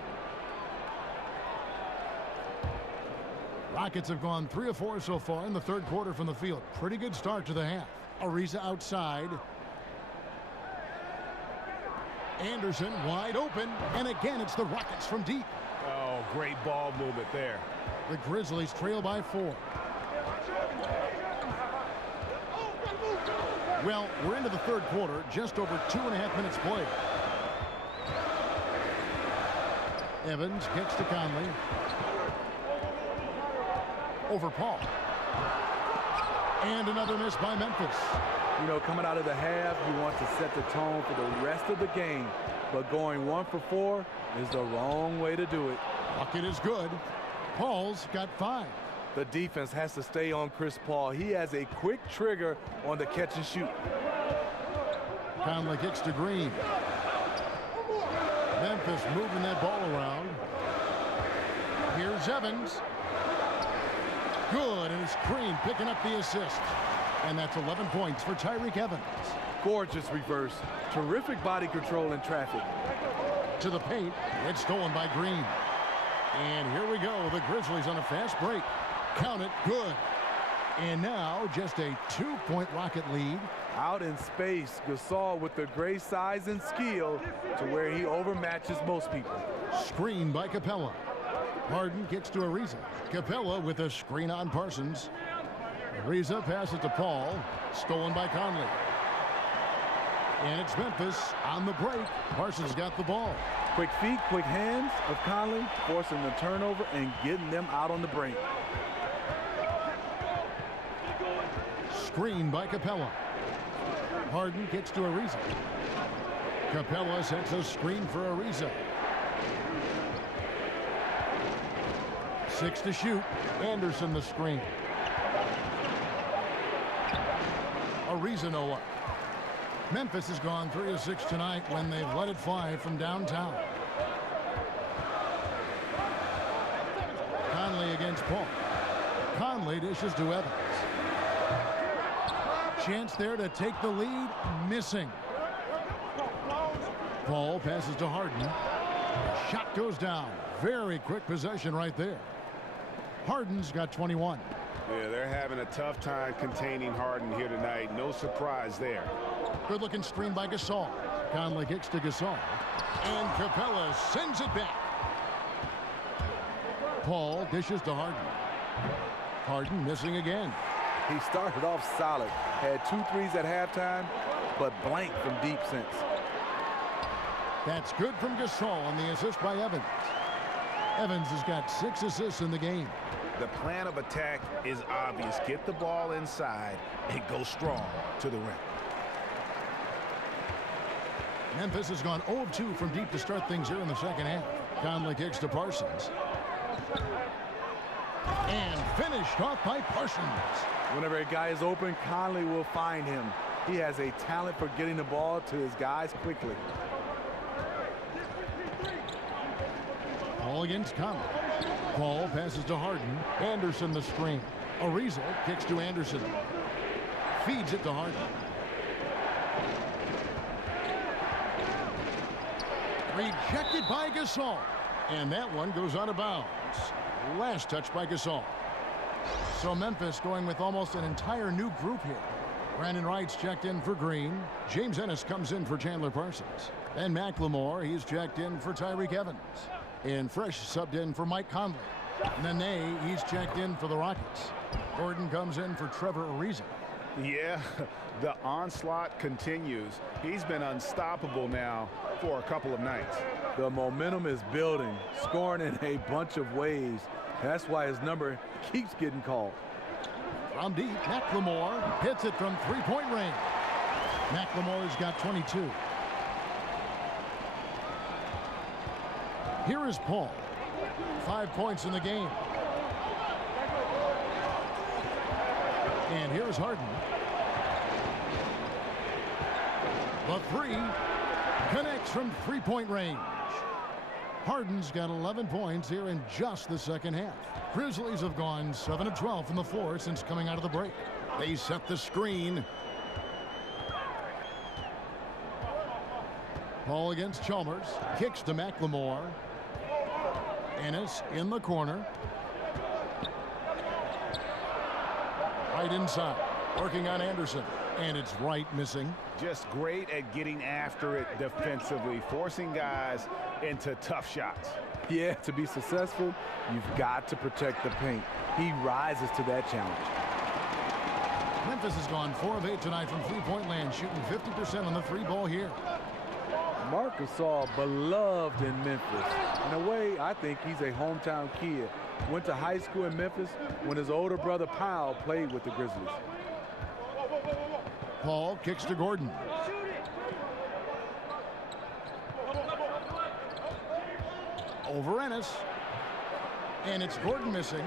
Rockets have gone 3 of 4 so far in the third quarter from the field. Pretty good start to the half. Ariza outside. Anderson wide open, and again it's the Rockets from deep. Oh, great ball movement there. The Grizzlies trail by 4. Well, we're into the third quarter, just over 2.5 minutes played. Evans kicks to Conley. Over Paul. And another miss by Memphis. You know, coming out of the half, you want to set the tone for the rest of the game. But going 1 for 4 is the wrong way to do it. Bucket is good. Paul's got 5. The defense has to stay on Chris Paul. He has a quick trigger on the catch and shoot. Conley kicks to Green. Memphis moving that ball around. Here's Evans. Good, and it's Green picking up the assist. And that's 11 points for Tyreke Evans. Gorgeous reverse. Terrific body control in traffic. To the paint. It's stolen by Green. And here we go. The Grizzlies on a fast break. Count it, good. And now just a 2-point Rocket lead. Out in space, Gasol with the great size and skill to where he overmatches most people. Screen by Capella. Harden kicks to Ariza. Capella with a screen on Parsons. Ariza passes to Paul. Stolen by Conley. And it's Memphis on the break. Parsons got the ball. Quick feet, quick hands of Conley, forcing the turnover and getting them out on the break. Screen by Capella. Harden kicks to Ariza. Capella sets a screen for Ariza. 6 to shoot. Anderson the screen. Ariza no look. Memphis has gone 3 of 6 tonight when they've let it fly from downtown. Conley against Paul. Conley dishes to Evans. Chance there to take the lead, missing. Paul passes to Harden. Shot goes down. Very quick possession right there. Harden's got 21. Yeah, they're having a tough time containing Harden here tonight. No surprise there. Good looking screen by Gasol. Conley kicks to Gasol. And Capella sends it back. Paul dishes to Harden. Harden missing again. He started off solid, had 2 threes at halftime, but blank from deep since. That's good from Gasol on the assist by Evans. Evans has got 6 assists in the game. The plan of attack is obvious. Get the ball inside and go strong to the rim. Memphis has gone 0 of 2 from deep to start things here in the second half. Conley kicks to Parsons. And finished off by Parsons. Whenever a guy is open, Conley will find him. He has a talent for getting the ball to his guys quickly. Paul against Conley. Paul passes to Harden. Anderson the screen. Ariza kicks to Anderson. Feeds it to Harden. Rejected by Gasol. And that one goes out of bounds. Last touch by Gasol. So Memphis going with almost an entire new group here. Brandon Wright's checked in for Green. James Ennis comes in for Chandler Parsons. And McLemore, he's checked in for Tyreek Evans. And Fresh subbed in for Mike Conley. Nene, he's checked in for the Rockets. Gordon comes in for Trevor Ariza. Yeah, the onslaught continues. He's been unstoppable now for a couple of nights. The momentum is building, scoring in a bunch of ways. That's why his number keeps getting called. From deep, McLemore hits it from three-point range. McLemore's got 22. Here is Paul. 5 points in the game. And here's Harden. The three connects from three-point range. Harden's got 11 points here in just the second half. Grizzlies have gone 7 of 12 from the floor since coming out of the break. They set the screen. Paul against Chalmers. Kicks to McLemore. Ennis in the corner. Right inside. Working on Anderson. And it's Wright missing. Just great at getting after it defensively, forcing guys into tough shots. Yeah, to be successful, you've got to protect the paint. He rises to that challenge. Memphis has gone 4 of 8 tonight from three-point land, shooting 50% on the three ball here. Marc Gasol, beloved in Memphis. In a way, I think he's a hometown kid. Went to high school in Memphis when his older brother Powell played with the Grizzlies. Paul kicks to Gordon. Over Ennis. And it's Gordon missing.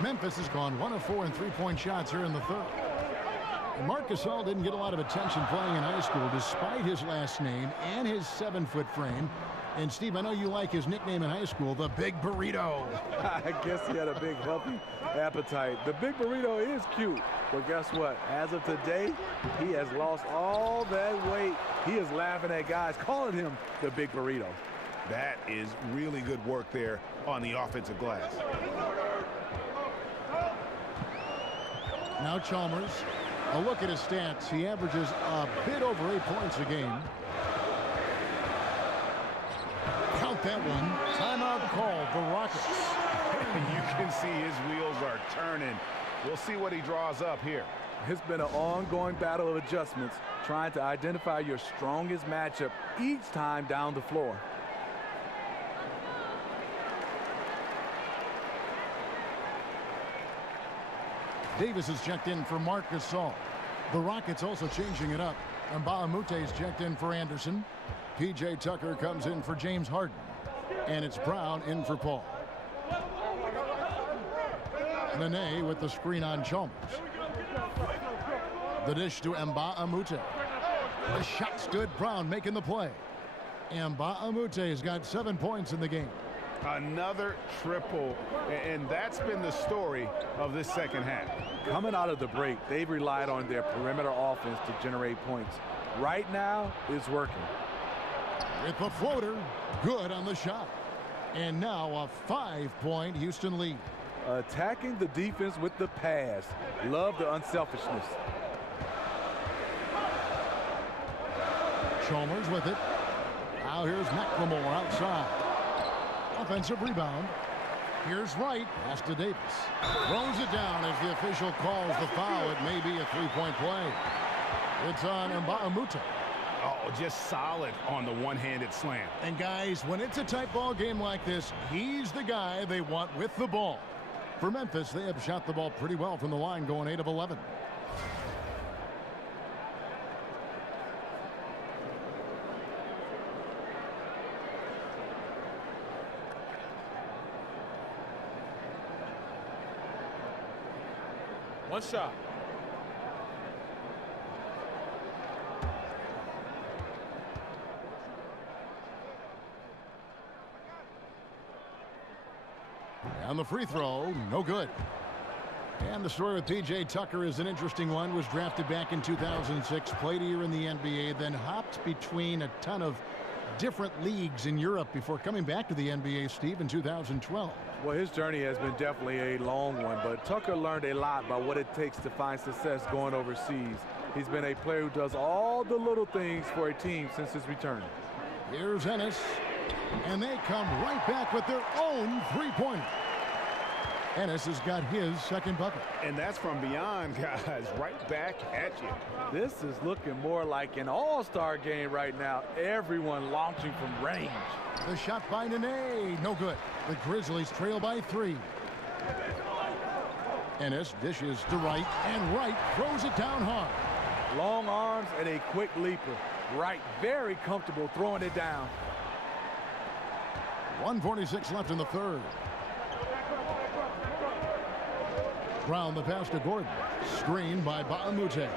Memphis has gone 1 of 4 in three-point shots here in the third. And Marc Gasol didn't get a lot of attention playing in high school despite his last name and his 7-foot frame. And Steve, I know you like his nickname in high school, the Big Burrito. I guess he had a big healthy appetite. The Big Burrito is cute, but guess what? As of today, he has lost all that weight. He is laughing at guys calling him the Big Burrito. That is really good work there on the offensive glass. Now Chalmers. A look at his stats. He averages a bit over 8 points a game. Count that one. Timeout called. The Rockets. You can see his wheels are turning. We'll see what he draws up here. It's been an ongoing battle of adjustments, trying to identify your strongest matchup each time down the floor. Davis is checked in for Marc Gasol. The Rockets also changing it up. Mbah is checked in for Anderson. P.J. Tucker comes in for James Harden. And it's Brown in for Paul. Nene with the screen on Chalmers. The dish to Mbah. The shot's good. Brown making the play. Mbah has got 7 points in the game. Another triple, and that's been the story of this second half. Coming out of the break, they've relied on their perimeter offense to generate points. Right now, it's working. With the floater, good on the shot. And now a 5-point Houston lead. Attacking the defense with the pass. Love the unselfishness. Chalmers with it. Now here's McLemore outside. Offensive rebound. Here's Wright. Pass to Davis. Throws it down as the official calls the foul. It may be a 3-point play. It's on Mbah. Oh, just solid on the one-handed slam. And guys, when it's a tight ball game like this, he's the guy they want with the ball. For Memphis, they have shot the ball pretty well from the line, going 8 of 11. One shot. On the free throw, no good. And the story with P.J. Tucker is an interesting one. Was drafted back in 2006, played a year in the NBA, then hopped between a ton of different leagues in Europe before coming back to the NBA, Steve, in 2012. Well, his journey has been definitely a long one, but Tucker learned a lot about what it takes to find success going overseas. He's been a player who does all the little things for a team since his return. Here's Ennis, and they come right back with their own three-pointer. Ennis has got his second bucket. And that's from beyond, guys, right back at you. This is looking more like an all-star game right now. Everyone launching from range. The shot by Nene, no good. The Grizzlies trail by 3. Ennis dishes to Wright, and Wright throws it down hard. Long arms and a quick leaper. Wright very comfortable throwing it down. 1:46 left in the third. Brown the pass to Gordon. Screened by Mbah.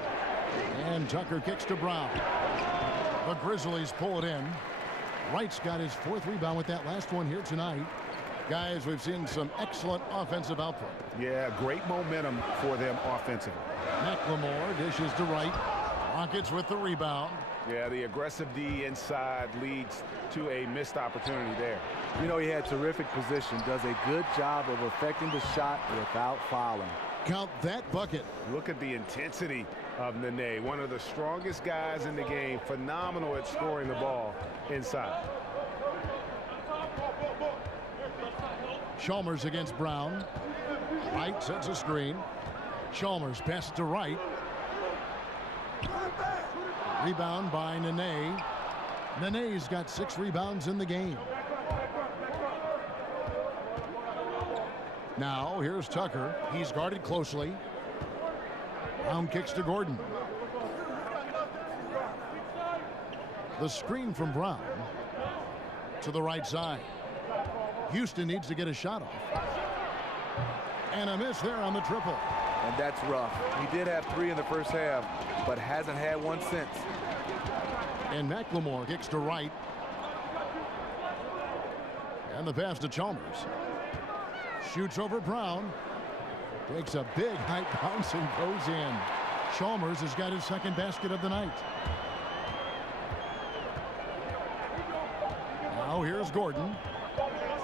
And Tucker kicks to Brown. The Grizzlies pull it in. Wright's got his 4th rebound with that last one here tonight. Guys, we've seen some excellent offensive output. Yeah, great momentum for them offensively. McLemore dishes to Wright. Rockets with the rebound. Yeah, the aggressive D inside leads to a missed opportunity there. You know, he had terrific position, does a good job of affecting the shot without fouling. Count that bucket. Look at the intensity of Nene, one of the strongest guys in the game, phenomenal at scoring the ball inside. Chalmers against Brown. Wright sets a screen. Chalmers passes to Wright. Rebound by Nene. Nene's got 6 rebounds in the game. Now here's Tucker. He's guarded closely. Brown kicks to Gordon. The screen from Brown to the right side. Houston needs to get a shot off. And a miss there on the triple. And that's rough. He did have 3 in the first half, but hasn't had one since. And McLemore kicks to Wright. And the pass to Chalmers. Shoots over Brown. Takes a big high bounce and goes in. Chalmers has got his 2nd basket of the night. Now here's Gordon.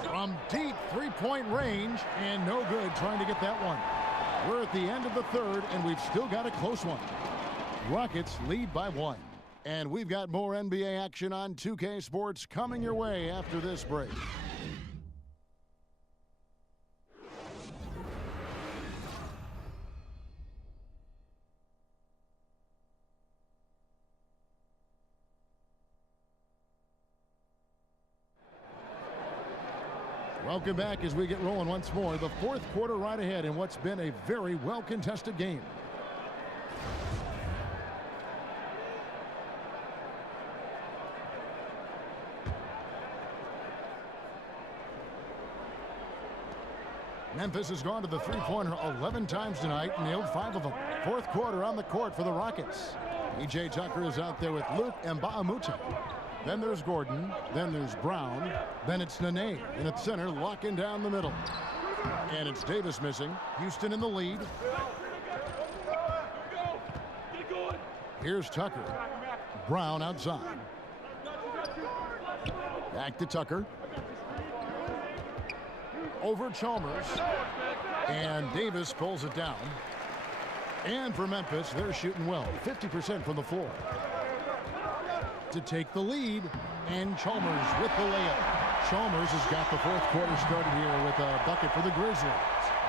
From deep 3-point range, and no good trying to get that one. We're at the end of the third, and we've still got a close one. Rockets lead by 1. And we've got more NBA action on 2K Sports coming your way after this break. Welcome back as we get rolling once more. The fourth quarter right ahead in what's been a very well-contested game. Memphis has gone to the three-pointer 11 times tonight, nailed 5 of them. Fourth quarter on the court for the Rockets. PJ Tucker is out there with Luke Mbamute. Then there's Gordon. Then there's Brown. Then it's Nene in at center, locking down the middle. And it's Davis missing. Houston in the lead. Here's Tucker. Brown outside. Back to Tucker. Over Chalmers. And Davis pulls it down. And for Memphis, they're shooting well. 50% from the floor. To take the lead, and Chalmers with the layup. Chalmers has got the fourth quarter started here with a bucket for the Grizzlies.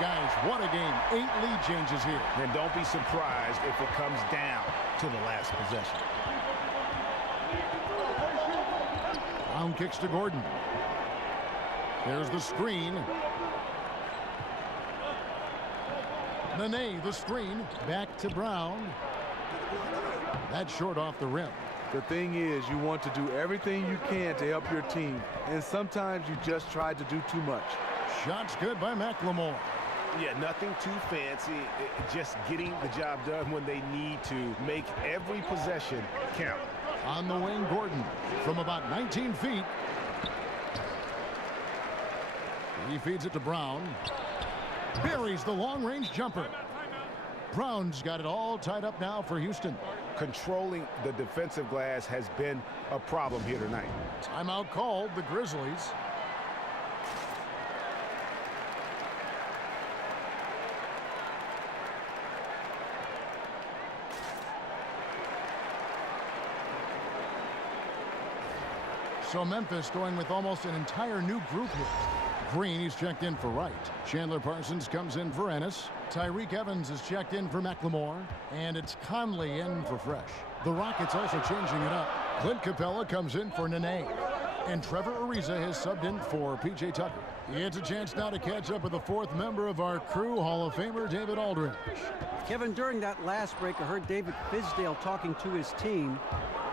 Guys, what a game. 8 lead changes here. And don't be surprised if it comes down to the last possession. Brown kicks to Gordon. There's the screen. Nene, the screen. Back to Brown. That's short off the rim. The thing is, you want to do everything you can to help your team, and sometimes you just try to do too much. Shot's good by McLemore. Yeah, nothing too fancy. Just getting the job done when they need to. Make every possession count. On the wing, Gordon from about 19 feet. He feeds it to Brown. Buries the long-range jumper. Brown's got it all tied up now for Houston. Controlling the defensive glass has been a problem here tonight. Timeout called, the Grizzlies. So Memphis going with almost an entire new group here. Green, he's checked in for Wright. Chandler Parsons comes in for Ennis. Tyreek Evans is checked in for McLemore. And it's Conley in for Fresh. The Rockets also changing it up. Clint Capella comes in for Nene. And Trevor Ariza has subbed in for PJ Tucker. It's a chance now to catch up with the fourth member of our crew, Hall of Famer David Aldridge. Kevin, during that last break, I heard David Fizdale talking to his team.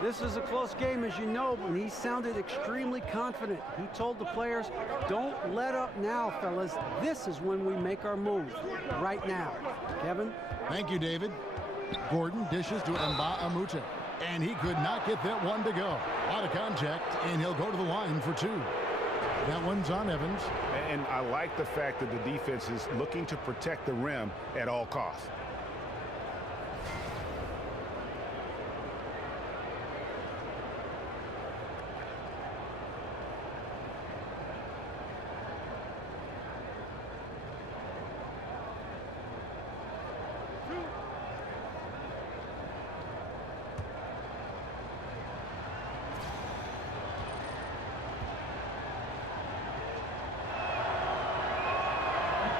This is a close game, as you know, and he sounded extremely confident. He told the players, don't let up now, fellas. This is when we make our move, right now. Kevin? Thank you, David. Gordon dishes to Mbamute, and he could not get that one to go. Out of contact, and he'll go to the line for 2. That one's on Evans. And I like the fact that the defense is looking to protect the rim at all costs.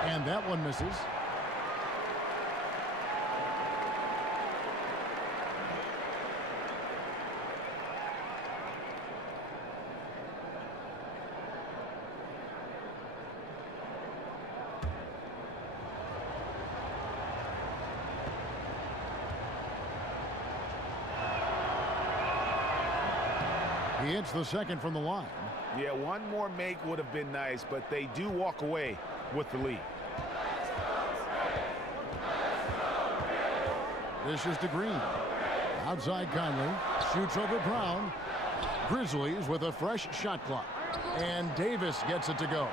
And that one misses. He hits the second from the line. Yeah, one more make would have been nice, but they do walk away with the lead. This is to Green. Outside Conley. Shoots over Brown. Grizzlies with a fresh shot clock. And Davis gets it to go.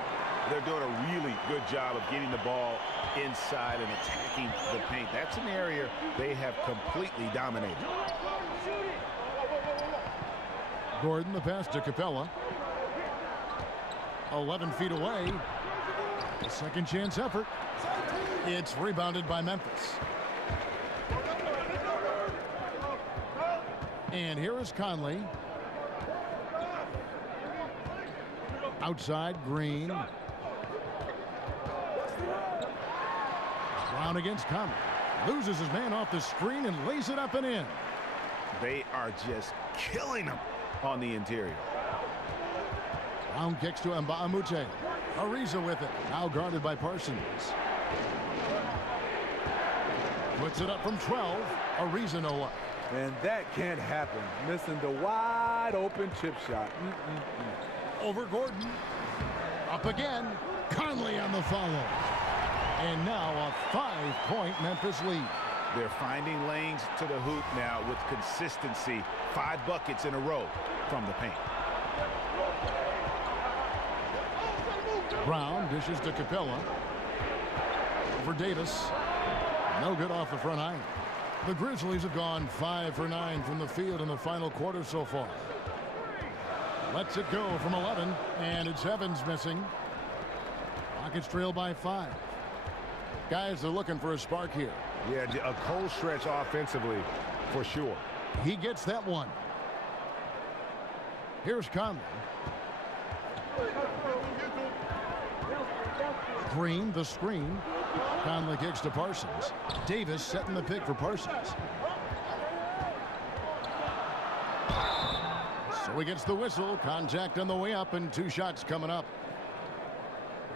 They're doing a really good job of getting the ball inside and attacking the paint. That's an area they have completely dominated. Gordon, the pass to Capella. 11 feet away. A second chance effort. It's rebounded by Memphis. And here is Conley. Outside, Green. Brown against Conley. Loses his man off the screen and lays it up and in. They are just killing him on the interior. Brown kicks to Mbamute. Ariza with it. Now guarded by Parsons. Puts it up from 12. Ariza no up. And that can't happen. Missing the wide open chip shot. Over Gordon. Up again. Conley on the follow. And now a 5-point Memphis lead. They're finding lanes to the hoop now with consistency. 5 buckets in a row from the paint. Brown dishes to Capella. For Davis. No good off the front iron. The Grizzlies have gone 5 for 9 from the field in the final quarter so far. Lets it go from 11, and it's Evans missing. Rockets trail by 5. Guys, they're looking for a spark here. Yeah, a cold stretch offensively for sure. He gets that one. Here's Conley. Green, the screen. Conley kicks to Parsons. Davis setting the pick for Parsons. So he gets the whistle. Contact on the way up and 2 shots coming up.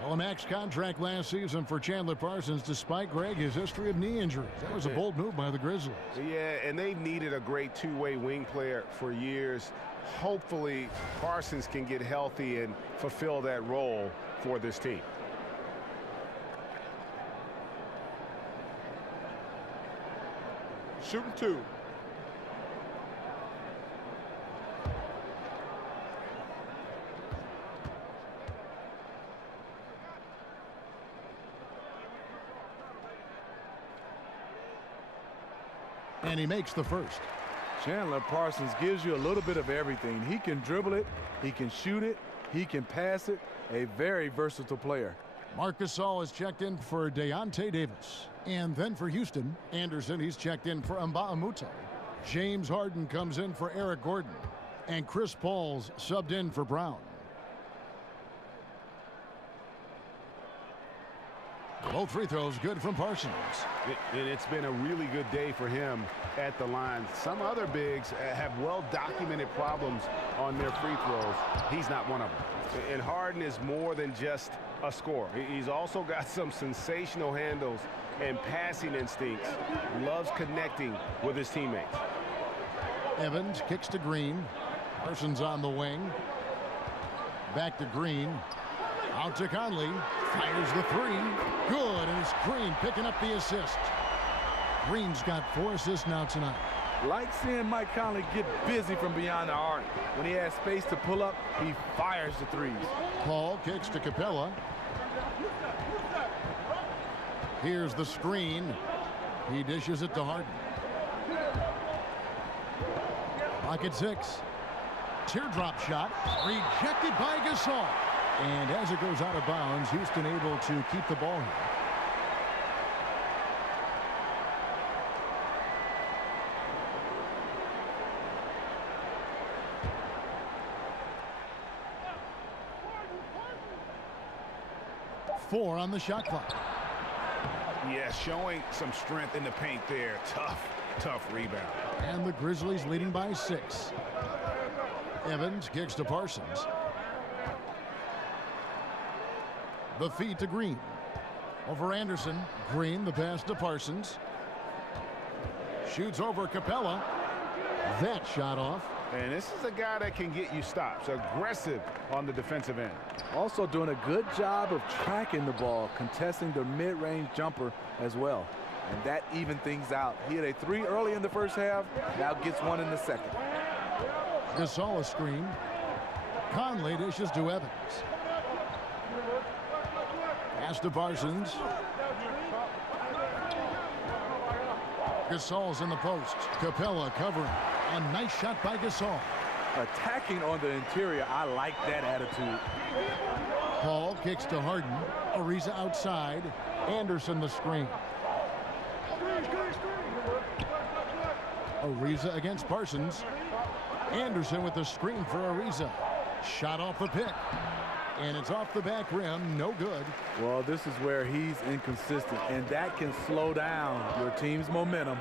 Well, a max contract last season for Chandler Parsons despite, Greg, his history of knee injuries. That was a bold move by the Grizzlies. Yeah, and they've needed a great two-way wing player for years. Hopefully, Parsons can get healthy and fulfill that role for this team. Shooting 2. And he makes the first. Chandler Parsons gives you a little bit of everything. He can dribble it, he can shoot it, he can pass it. A very versatile player. Marc Gasol is checked in for Deontay Davis. And then for Houston, Anderson, he's checked in for Mbamute. James Harden comes in for Eric Gordon. And Chris Paul's subbed in for Brown. Both free throws good from Parsons. It's been a really good day for him at the line. Some other bigs have well-documented problems on their free throws. He's not one of them. And Harden is more than just a scorer. He's also got some sensational handles and passing instincts. Loves connecting with his teammates. Evans kicks to Green. Parsons on the wing. Back to Green. Out to Conley. Fires the 3. Good, and it's Green picking up the assist. Green's got 4 assists now tonight. Like seeing Mike Conley get busy from beyond the arc. When he has space to pull up, he fires the 3s. Paul kicks to Capella. Here's the screen. He dishes it to Harden. Pocket 6. Teardrop shot. Rejected by Gasol. And as it goes out of bounds, Houston able to keep the ball here. Four on the shot clock. Yeah, showing some strength in the paint there. Tough rebound. And the Grizzlies leading by 6. Evans kicks to Parsons. The feed to Green. Over Anderson. Green, the pass to Parsons. Shoots over Capella. That shot off. And this is a guy that can get you stops. Aggressive on the defensive end. Also doing a good job of tracking the ball, contesting the mid-range jumper as well. And that evened things out. He had a 3 early in the first half. Now gets 1 in the second. Gasol a screen. Conley dishes to Evans. Pass to Parsons. Gasol's in the post. Capella covering. A nice shot by Gasol. attacking on the interior. I like that attitude. Paul kicks to Harden. Ariza outside. Anderson the screen. Ariza against Parsons. Anderson with the screen for Ariza. Shot off the pick. And it's off the back rim. No good. Well, this is where he's inconsistent, and that can slow down your team's momentum.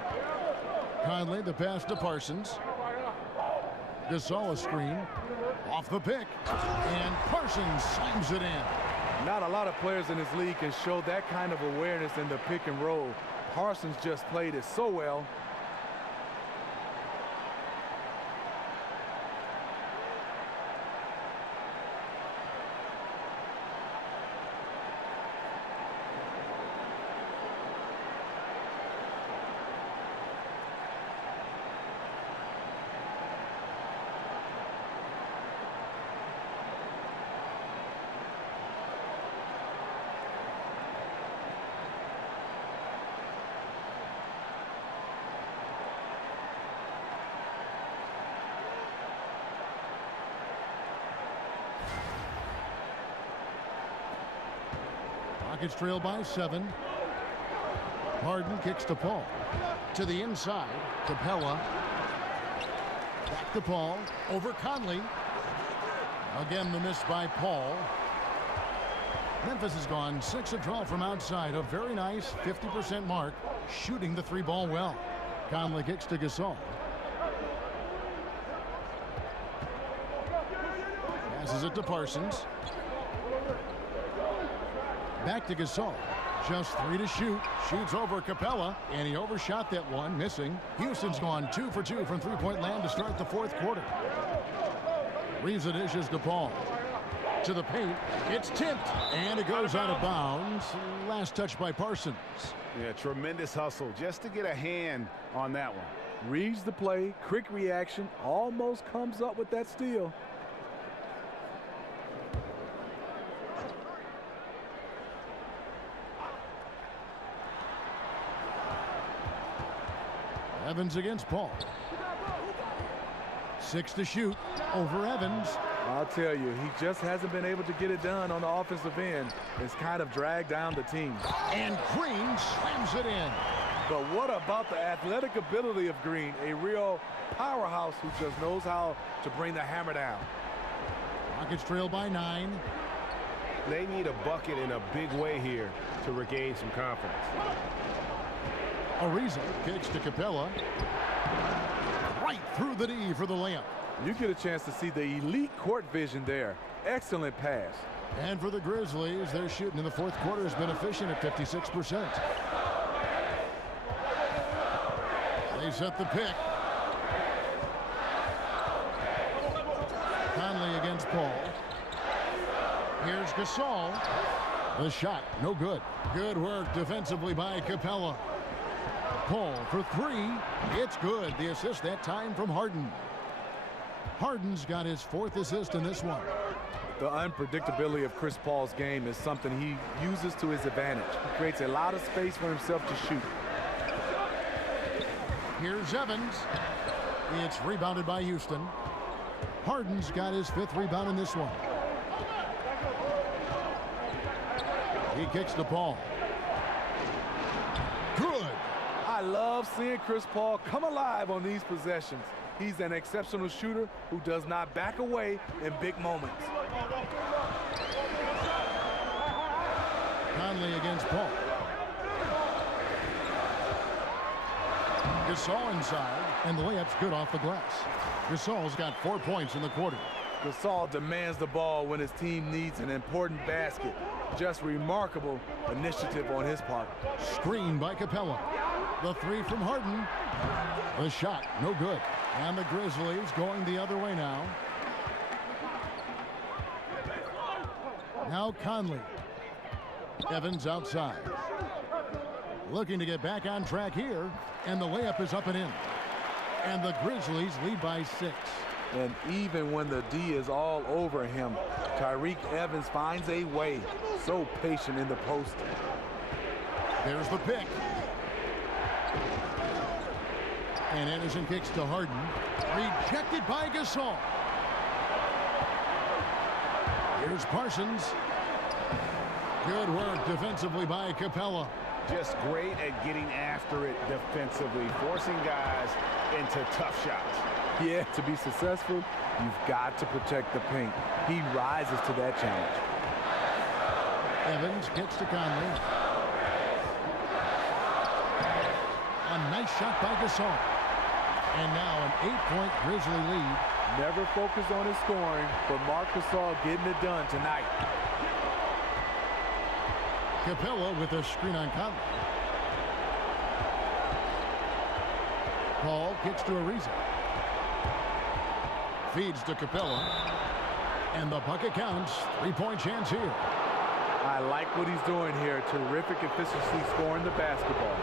Conley, the pass to Parsons. Gasol a screen. Off the pick. And Parsons slams it in. Not a lot of players in this league can show that kind of awareness in the pick and roll. Parsons just played it so well. Rockets trail by 7. Harden kicks to Paul. To the inside. Capella. Back to Paul. Over Conley. Again, the miss by Paul. Memphis has gone 6 of 12 from outside. A very nice 50% mark. Shooting the 3-ball well. Conley kicks to Gasol. Passes it to Parsons. Back to Gasol. Just 3 to shoot. Shoots over Capella, and he overshot that one, missing. Houston's gone 2 for 2 from three-point land to start the 4th quarter. Reeves the dishes to Paul. To the paint. It's tipped, and it goes out of bounds. Last touch by Parsons. Yeah, tremendous hustle just to get a hand on that one. Reads the play, quick reaction, almost comes up with that steal. Evans against Paul. 6 to shoot over Evans. I'll tell you, he just hasn't been able to get it done on the offensive end. It's kind of dragged down the team. And Green slams it in. But what about the athletic ability of Green? A real powerhouse who just knows how to bring the hammer down. Rockets trail by 9. They need a bucket in a big way here to regain some confidence. Ariza kicks to Capella. Right through the D for the layup. You get a chance to see the elite court vision there. Excellent pass. And for the Grizzlies, their shooting in the 4th quarter has been efficient at 56%. They set the pick. Conley against Paul. Here's Gasol. The shot, no good. Good work defensively by Capella. Paul for 3. It's good. The assist that time from Harden. Harden's got his 4th assist in this one. The unpredictability of Chris Paul's game is something he uses to his advantage. He creates a lot of space for himself to shoot. Here's Evans. It's rebounded by Houston. Harden's got his 5th rebound in this one. He kicks to Paul. Good. I love seeing Chris Paul come alive on these possessions. He's an exceptional shooter who does not back away in big moments. Conley against Paul. Gasol inside, and the layup's good off the glass. Gasol's got 4 points in the quarter. Gasol demands the ball when his team needs an important basket. Just remarkable initiative on his part. Screen by Capella. The 3 from Harden. The shot, no good. And the Grizzlies going the other way now. Now Conley. Evans outside. Looking to get back on track here. And the layup is up and in. And the Grizzlies lead by 6. And even when the D is all over him, Tyreke Evans finds a way. So patient in the post. There's the pick. And Anderson kicks to Harden. Rejected by Gasol. Here's Parsons. Good work defensively by Capella. Just great at getting after it defensively, forcing guys into tough shots. Yeah, to be successful, you've got to protect the paint. He rises to that challenge. Evans gets to Conley. A nice shot by Gasol. And now an 8-point Grizzly lead. Never focus on his scoring, but Marc Gasol getting it done tonight. Capella with a screen on Conley. Paul gets to Ariza. Feeds to Capella. And the bucket counts. 3-point chance here. I like what he's doing here. Terrific efficiency scoring the basketball.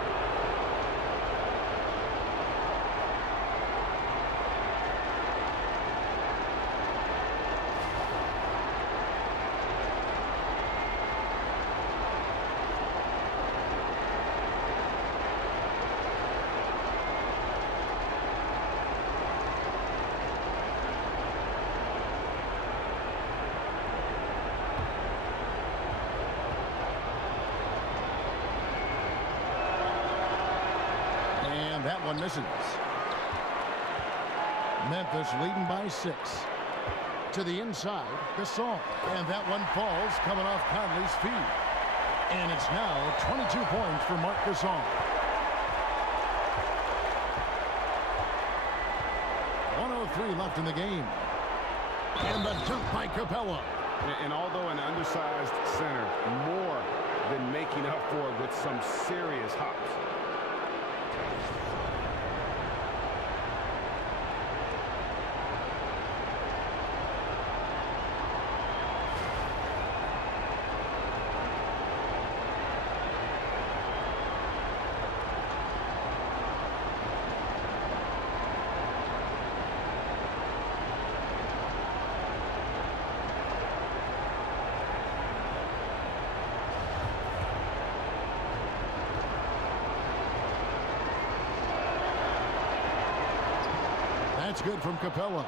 That one misses. Memphis leading by 6. To the inside, Gasol. And that one falls coming off Conley's feet. And it's now 22 points for Marc Gasol. 1:03 left in the game. And the dunk by Capella. And although an undersized center, more than making up for it with some serious hops. That's good from Capella.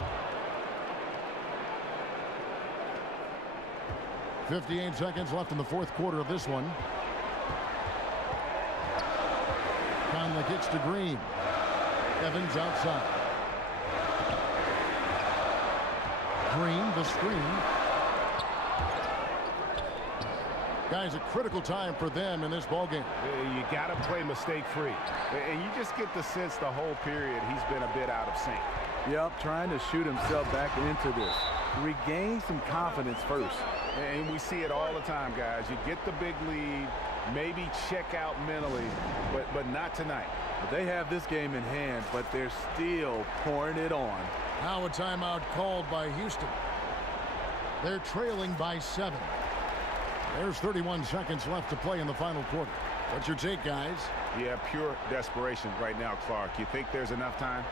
58 seconds left in the fourth quarter of this one. Conley gets to Green. Evans outside. Green, the screen. Guys, a critical time for them in this ballgame. You got to play mistake-free. And you just get the sense the whole period he's been a bit out of sync. Yep, trying to shoot himself back into this. Regain some confidence first. And we see it all the time, guys. You get the big lead, maybe check out mentally, but not tonight. They have this game in hand, but they're still pouring it on. Now a timeout called by Houston. They're trailing by 7. There's 31 seconds left to play in the final quarter. What's your take, guys? Yeah, pure desperation right now, Clark. You think there's enough time?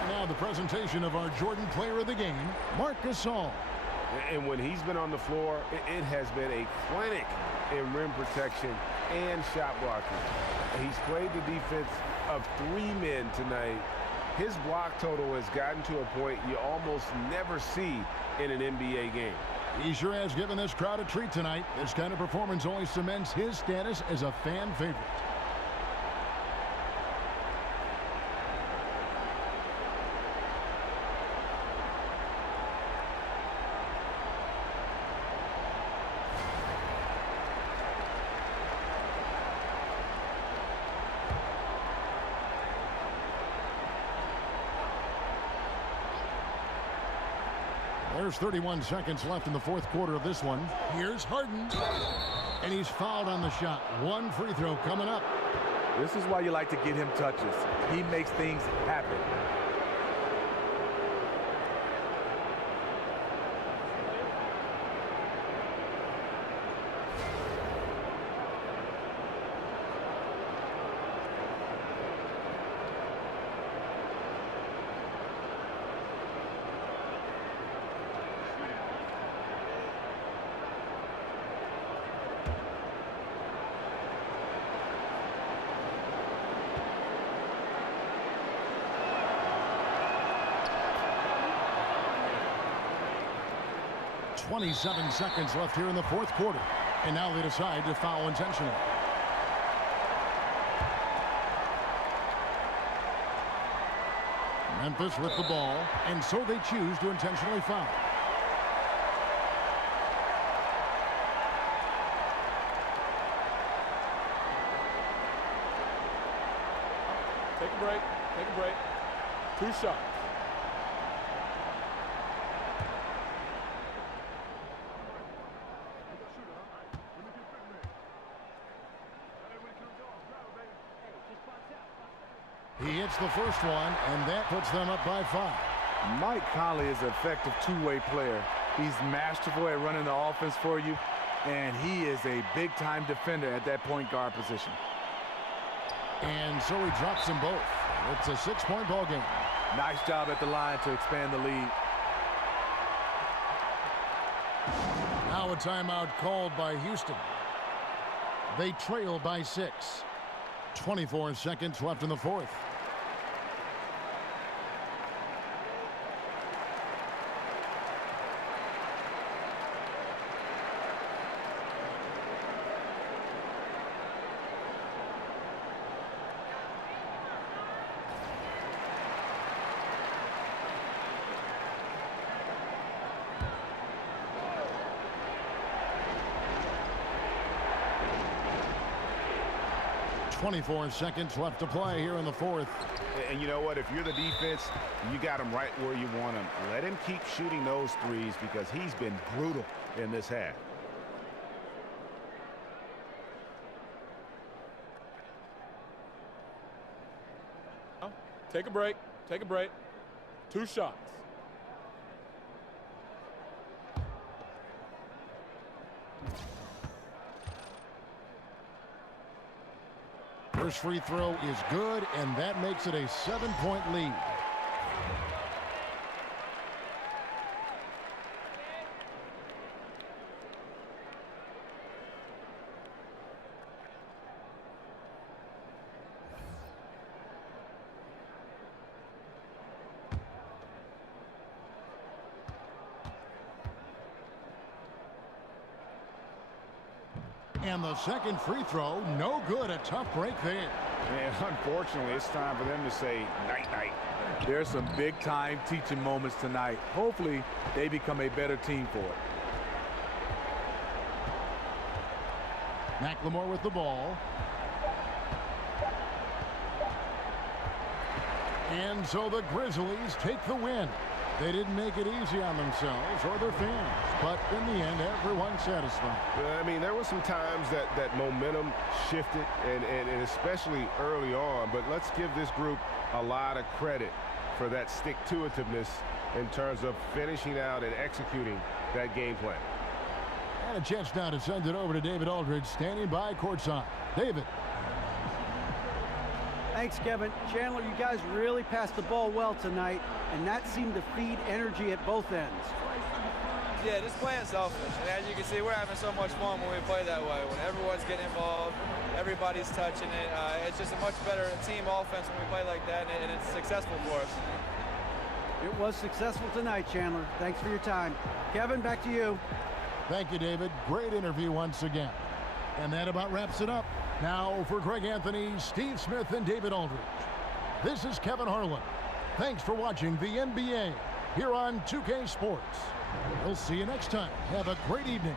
And now the presentation of our Jordan player of the game, Marc Gasol. And when he's been on the floor, it has been a clinic in rim protection and shot blocking. He's played the defense of 3 men tonight. His block total has gotten to a point you almost never see in an NBA game. He sure has given this crowd a treat tonight. This kind of performance only cements his status as a fan favorite. There's 31 seconds left in the fourth quarter of this one. Here's Harden. And he's fouled on the shot. One free throw coming up. This is why you like to get him touches. He makes things happen. 27 seconds left here in the fourth quarter. And now they decide to foul intentionally. Memphis with the ball, and so they choose to intentionally foul. Take a break. Take a break. 2 shots. He hits the first one, and that puts them up by 5. Mike Conley is an effective two-way player. He's masterful at running the offense for you, and he is a big-time defender at that point guard position. And so he drops them both. It's a 6-point ball game. Nice job at the line to expand the lead. Now a timeout called by Houston. They trail by 6. 24 seconds left in the fourth. .24 seconds left to play here in the fourth. And you know what? If you're the defense, you got him right where you want him. Let him keep shooting those threes because he's been brutal in this half. Take a break. Take a break. 2 shots. First free throw is good, and that makes it a 7-point lead. And the second free throw, no good. A tough break there. And unfortunately, it's time for them to say night-night. There's some big-time teaching moments tonight. Hopefully, they become a better team for it. McLemore with the ball. And so the Grizzlies take the win. They didn't make it easy on themselves or their fans, but in the end, everyone's satisfied. I mean, there were some times that momentum shifted, and especially early on, but let's give this group a lot of credit for that stick-to-itiveness in terms of finishing out and executing that game plan. And a chance now to send it over to David Aldridge, standing by courtside. David. Thanks, Kevin. Chandler, you guys really passed the ball well tonight, and that seemed to feed energy at both ends. Yeah, just playing selfish. And as you can see, we're having so much fun when we play that way. When everyone's getting involved, everybody's touching it. It's just a much better team offense when we play like that, and it's successful for us. It was successful tonight, Chandler. Thanks for your time. Kevin, back to you. Thank you, David. Great interview once again. And that about wraps it up. Now for Greg Anthony, Steve Smith, and David Aldridge. This is Kevin Harlan. Thanks for watching the NBA here on 2K Sports. We'll see you next time. Have a great evening.